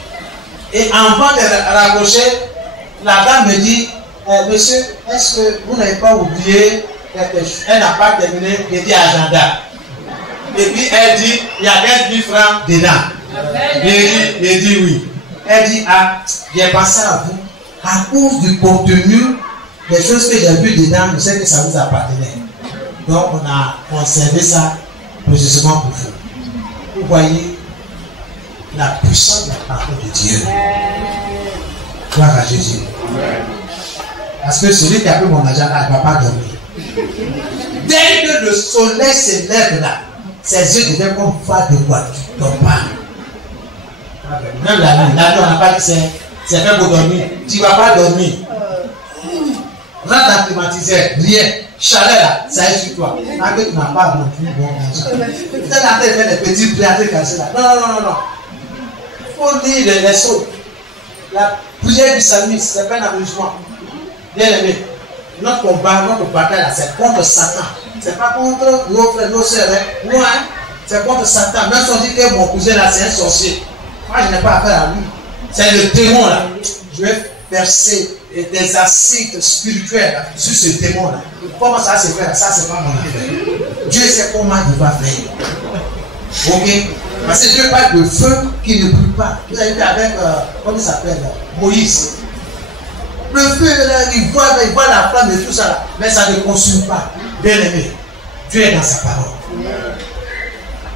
Et avant de raccrocher, la dame me dit, monsieur, est-ce que vous n'avez pas oublié quelque chose? Elle n'a pas terminé, j'ai dit agenda. Et puis elle dit, il y a 15 000 francs dedans. J'ai dit oui. Elle dit, ah, j'ai pensé à vous, à cause du contenu, des choses que j'ai vues dedans, je sais que ça vous appartenait. Donc on a conservé ça précisément pour vous. Vous voyez la puissance de la parole de Dieu. Gloire à Jésus. Parce que celui qui a pris mon agenda ne va pas dormir. Dès que le soleil se lève là, ses yeux deviennent comme phare de voiture. Donc pas. Même la nuit, on n'a pas dit c'est fait pour dormir. Tu ne vas pas dormir. Rentre dans le climatiseur, rien. Chaleur là, ça est sur toi. Quand tu n'as pas non plus bon manger. Tu es en train de faire des petits plats cassés là. Non. Il faut lire les sauts. La prière du salut, c'est pas un amusement. Bien aimé, notre combat, notre bataille là, c'est contre Satan. C'est pas contre nos frères, nos sœurs. Non, hein? C'est contre Satan. Même si on dit que mon cousin là, c'est un sorcier. Moi, je n'ai pas affaire à lui. C'est le démon là. Je vais verser des acides spirituels là, sur ce démon là. Comment ça va se faire? Ça, c'est pas mon affaire. Dieu sait comment il va faire. Ok? Parce que Dieu parle de feu qui ne brûle pas. Vous avez vu avec, comment il s'appelle, Moïse. Le feu, là, il voit la flamme et tout ça, là, mais ça ne consume pas. Bien aimé, Dieu est dans sa parole.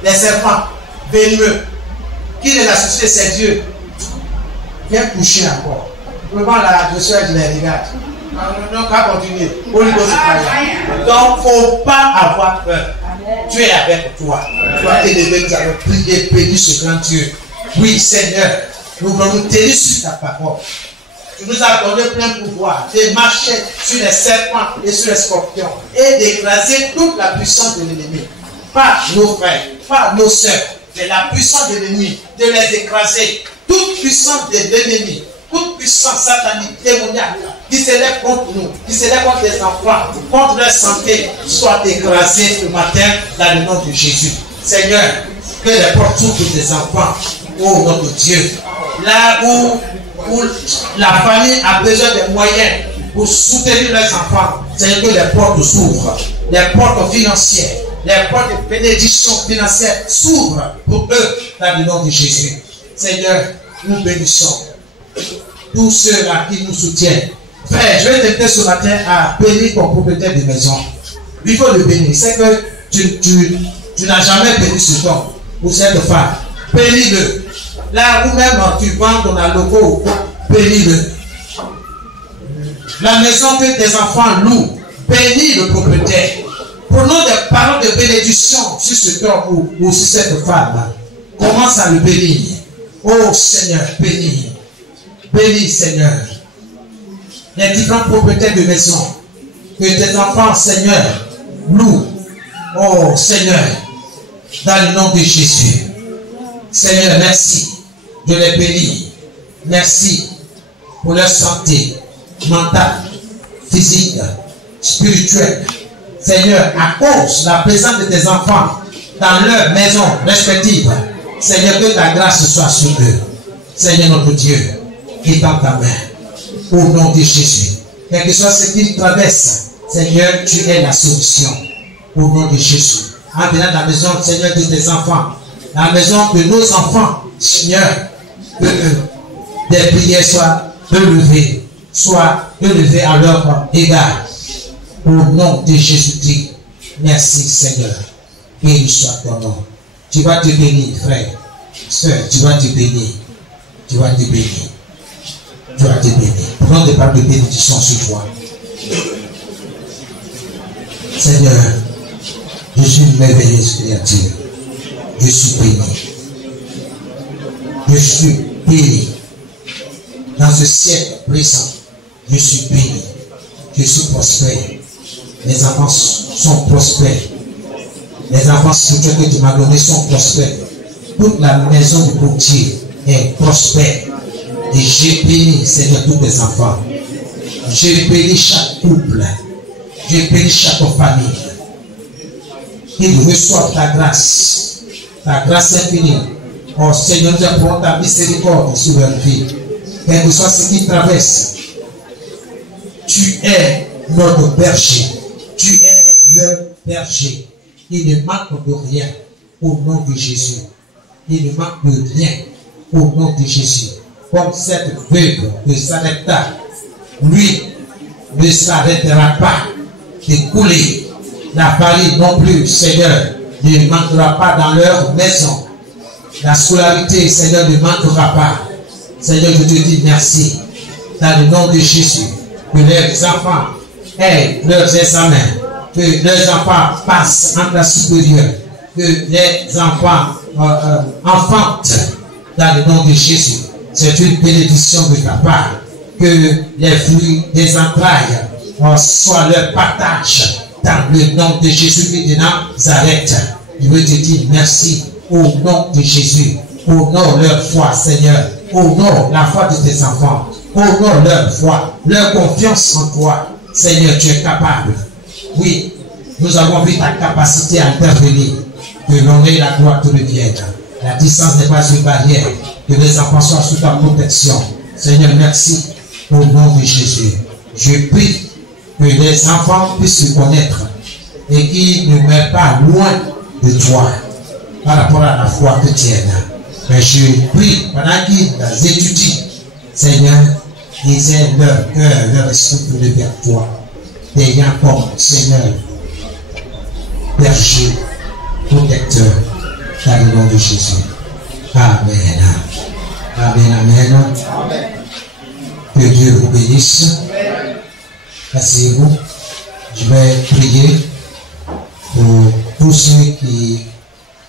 Les serpents, venimeux, qui les a suscités, c'est Dieu. Viens coucher encore. Vraiment, la soeur, je les regarde. Non, pas continuer. Donc, il ne faut pas avoir peur. Tu es avec toi. Tu vas t'élever, tu vas prier, bénir ce grand Dieu. Oui, Seigneur, nous voulons nous tenir sur ta parole. Tu nous as donné plein pouvoir de marcher sur les serpents et sur les scorpions et d'écraser toute la puissance de l'ennemi. Pas nos frères, pas nos sœurs, mais la puissance de l'ennemi, de les écraser. Toute puissance de l'ennemi, toute puissance satanique, démoniaque, qui s'élève contre nous, qui s'élève contre les enfants, contre leur santé, soit écrasée ce matin dans le nom de Jésus. Seigneur, que les portes s'ouvrent pour tes enfants, oh notre Dieu, là où la famille a besoin de moyens pour soutenir leurs enfants, Seigneur, que les portes s'ouvrent, les portes financières, les portes de bénédiction financière s'ouvrent pour eux dans le nom de Jésus. Seigneur, nous bénissons tous ceux-là qui nous soutiennent. Frère, je vais t'inviter ce matin à bénir ton propriétaire de maison. Il faut le bénir. C'est que tu n'as jamais béni cet homme ou cette femme. Bénis-le. Là où même tu vends ton logo, bénis-le. La maison que tes enfants louent, bénis le propriétaire. Prenons des paroles de bénédiction sur cet homme ou sur cette femme. Commence à le bénir. Oh Seigneur, bénis. Bénis Seigneur. Les différents propriétaires de maison. Que tes enfants, Seigneur, louent. Oh Seigneur, dans le nom de Jésus. Seigneur, merci de les bénir. Merci pour leur santé mentale, physique, spirituelle. Seigneur, à cause de la présence de tes enfants dans leurs maisons respectives, Seigneur, que ta grâce soit sur eux. Seigneur notre Dieu, étends ta main au nom de Jésus. Quel que soit ce qu'ils traversent, Seigneur, tu es la solution au nom de Jésus. En venant dans la maison, Seigneur, de tes enfants, dans la maison de nos enfants, Seigneur, que des prières soient élevées à leur égard. Au nom de Jésus-Christ, merci Seigneur. Béni soit ton nom. Tu vas te bénir, frère, sœur, tu vas te bénir. Tu vas te bénir. Tu vas te bénir. Prends des paroles de bénédiction sur toi. Seigneur, je suis une merveilleuse créature. Je suis béni. Je suis béni. Dans ce siècle présent, je suis béni. Je suis prospère. Les enfants sont prospères. Les enfants spirituels que tu m'as donnés sont prospères. Toute la maison du portier est prospère. Et j'ai béni, Seigneur, tous tes enfants. J'ai béni chaque couple. J'ai béni chaque famille. Qu'ils reçoivent ta grâce infinie. Oh Seigneur, nous appelons ta miséricorde sur leur vie. Quel que soit ce qui traverse, tu es notre berger. Tu es le berger. Il ne manque de rien au nom de Jésus. Il ne manque de rien au nom de Jésus. Comme cette veuve de Sarepta, lui ne s'arrêtera pas de couler. La farine non plus, Seigneur, ne manquera pas dans leur maison. La scolarité, Seigneur, ne manquera pas. Seigneur, je te dis merci. Dans le nom de Jésus, que leurs enfants aient leurs examens, que leurs enfants passent en classe supérieure, que les enfants enfantent dans le nom de Jésus. C'est une bénédiction de ta part. Que les fruits des entrailles soient leur partage dans le nom de Jésus de Nazareth. Je veux te dire merci au nom de Jésus. Honore leur foi, Seigneur. Honore la foi de tes enfants. Honore leur foi, leur confiance en toi. Seigneur, tu es capable. Oui, nous avons vu ta capacité à intervenir. Que l'honneur et la gloire te reviennent. La distance n'est pas une barrière. Que les enfants soient sous ta protection. Seigneur, merci au nom de Jésus. Je prie que les enfants puissent se connaître et qu'ils ne meurent pas loin de toi par rapport à la foi chrétienne. Mais je prie pendant qu'ils étudient, Seigneur, ils aient leur cœur, leur esprit tourné vers toi. Ayant comme Seigneur, berger, protecteur, dans le nom de Jésus. Amen. Amen, amen. Que Dieu vous bénisse. Asseyez-vous. Je vais prier pour tous ceux qui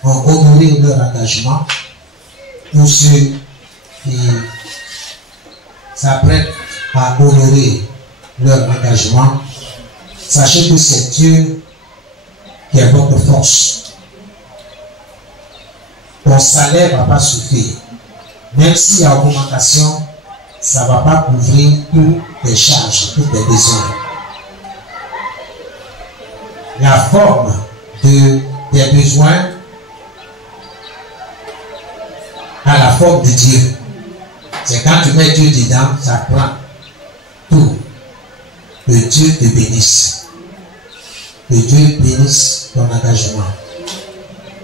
ont honoré leur engagement, tous ceux qui s'apprêtent à honorer leur engagement. Sachez que c'est Dieu qui est votre force. Ton salaire ne va pas souffrir. Même s'il y a augmentation, ça ne va pas couvrir toutes les charges, tous les besoins. La forme des besoins à la forme de Dieu. C'est quand tu mets Dieu dedans, ça prend tout. Que Dieu te bénisse. Que Dieu bénisse ton engagement.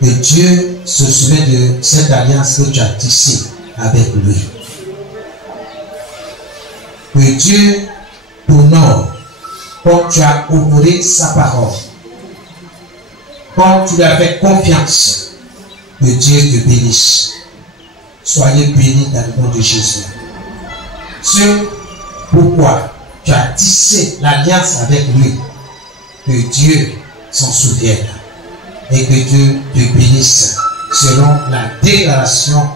Que Dieu se souvienne de cette alliance que tu as tissée avec lui. Que Dieu t'honore comme tu as honoré sa parole. Comme tu lui as fait confiance. Que Dieu te bénisse. Soyez bénis dans le nom de Jésus. Ce pourquoi tu as tissé l'alliance avec lui. Que Dieu s'en souvienne. Et que Dieu te bénisse selon la déclaration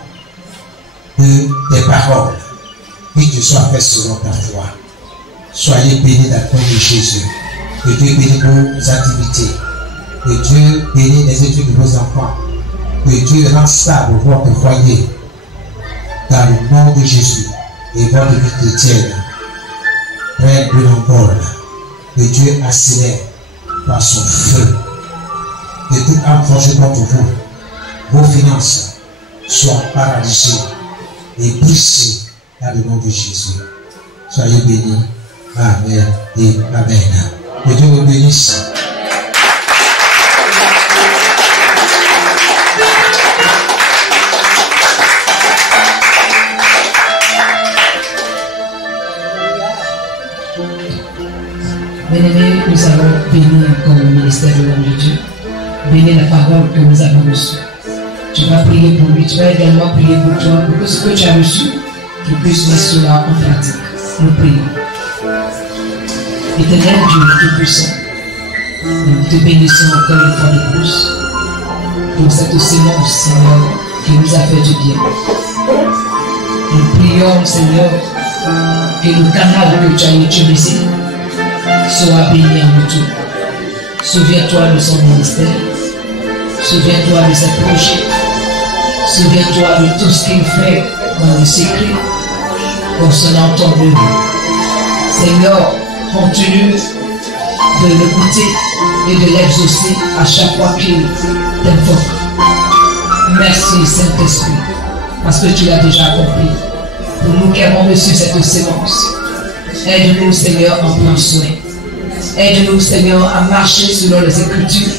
de tes paroles. Qu'il te soit fait selon ta foi. Soyez bénis dans le nom de Jésus. Que Dieu bénisse vos activités. Que Dieu bénisse les études de vos enfants. Que Dieu rende stable votre foyer. Dans le nom de Jésus et votre vie chrétienne. Près de l'envol. Que Dieu accélère par son feu. Que toute âme forgée contre vous, vos finances soient paralysées et brisées dans le nom de Jésus. Soyez bénis. Amen et Amen. Que Dieu vous bénisse. Bien-aimés, nous allons bénir encore le ministère de l'homme de Dieu. Bénir la parole que nous avons reçue. Tu vas prier pour lui, tu vas également prier pour toi, pour que ce que tu as reçu, tu puisses mettre cela en pratique. Nous prions. Éternel Dieu Tout-Puissant, nous te bénissons encore une fois de plus pour cette sémence, Seigneur, qui nous a fait du bien. Nous prions, Seigneur, que le canal que tu as utilisé soit béni à nous tous. Souviens-toi de son ministère. Souviens-toi de ses projets. Souviens-toi de tout ce qu'il fait dans le secret concernant ton œuvre. Seigneur, continue de l'écouter et de l'exaucer à chaque fois qu'il t'invoque. Merci Saint-Esprit, parce que tu l'as déjà accompli. Pour nous qui avons reçu cette sémence, aide-nous Seigneur en plein soin. Aide-nous Seigneur à marcher selon les Écritures.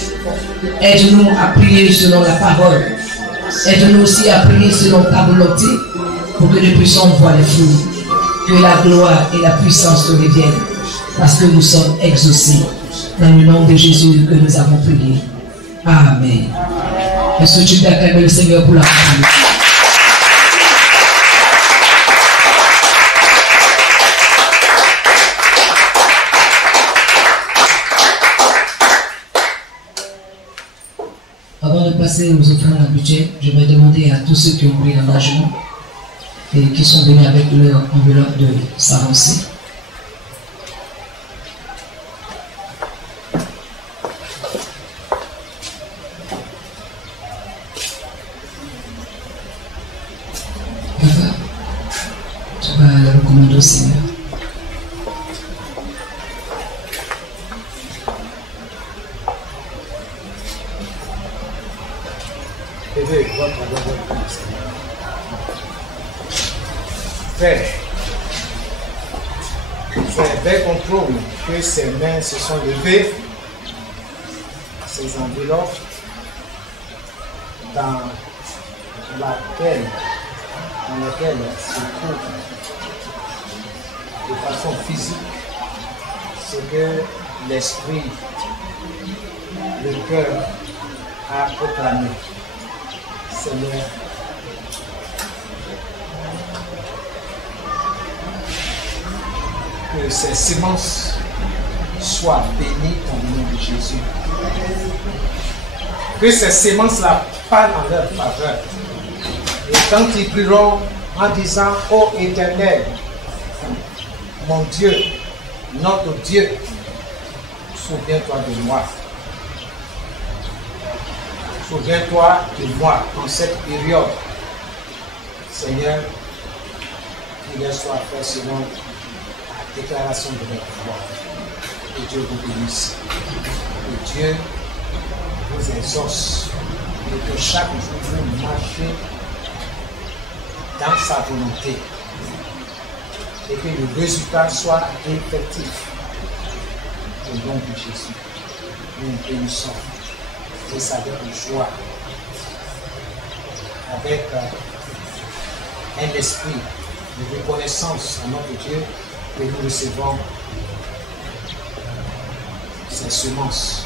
Aide-nous à prier selon la parole. Aide-nous aussi à prier selon ta volonté pour que nous puissions voir les fruits. Que la gloire et la puissance te reviennent parce que nous sommes exaucés. Dans le nom de Jésus que nous avons prié. Amen. Est-ce que tu peux acclamer le Seigneur pour la parole? Avant de passer aux offrandes à budget, je vais demander à tous ceux qui ont pris l'engagement et qui sont venus avec leur enveloppe de s'avancer. Tu vas le recommander au Seigneur. Fais contrôle que ses mains se sont levées, ces enveloppes dans lesquelles se trouve de façon physique ce que l'esprit, le cœur a proclamé. Seigneur, que ces semences soient bénies dans le nom de Jésus. que ces semences-là parlent en leur faveur. Et quand ils prieront en disant, ô Éternel, mon Dieu, notre Dieu, souviens-toi de moi. Souviens-toi de moi en cette période. Seigneur, qu'il leur soit fait selon la déclaration de leur foi. Que Dieu vous bénisse. Que Dieu vous exauce. Et que chaque jour vous marchez dans sa volonté. Et que le résultat soit effectif. Au nom de Jésus. Nous bénissons. Et ça avec joie. Avec un esprit de reconnaissance à notre Dieu que nous recevons ces semences.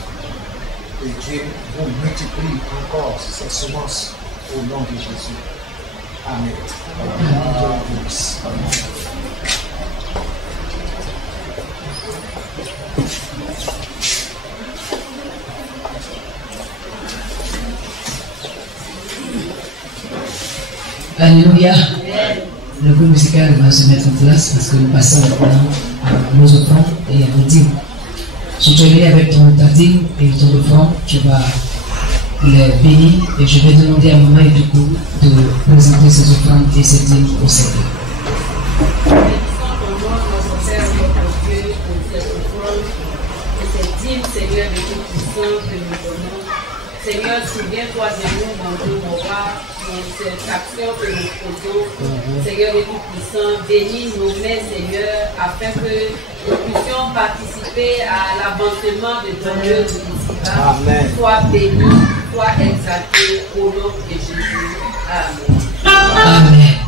Que Dieu vous multiplie encore ces semences au nom de Jésus. Amen. Alléluia. Le groupe musical va se mettre en place parce que nous passons maintenant à nos offrandes et à nos dîmes. Je te vais avec ta dîme et ton offrande, tu vas les bénir et je vais demander à maman et du coup de présenter ses offrandes et ses dîmes au Seigneur. Seigneur, de tout puissant que nous donnons. Seigneur, souviens-toi de nous, mon Dieu, mon roi, pour cette action que nous faisons. Seigneur, de tout puissant, bénis nos mains, Seigneur, afin que nous puissions participer à l'avancement de ton œuvre ici-bas. Sois béni, sois exalté au nom de Jésus. Amen. Amen.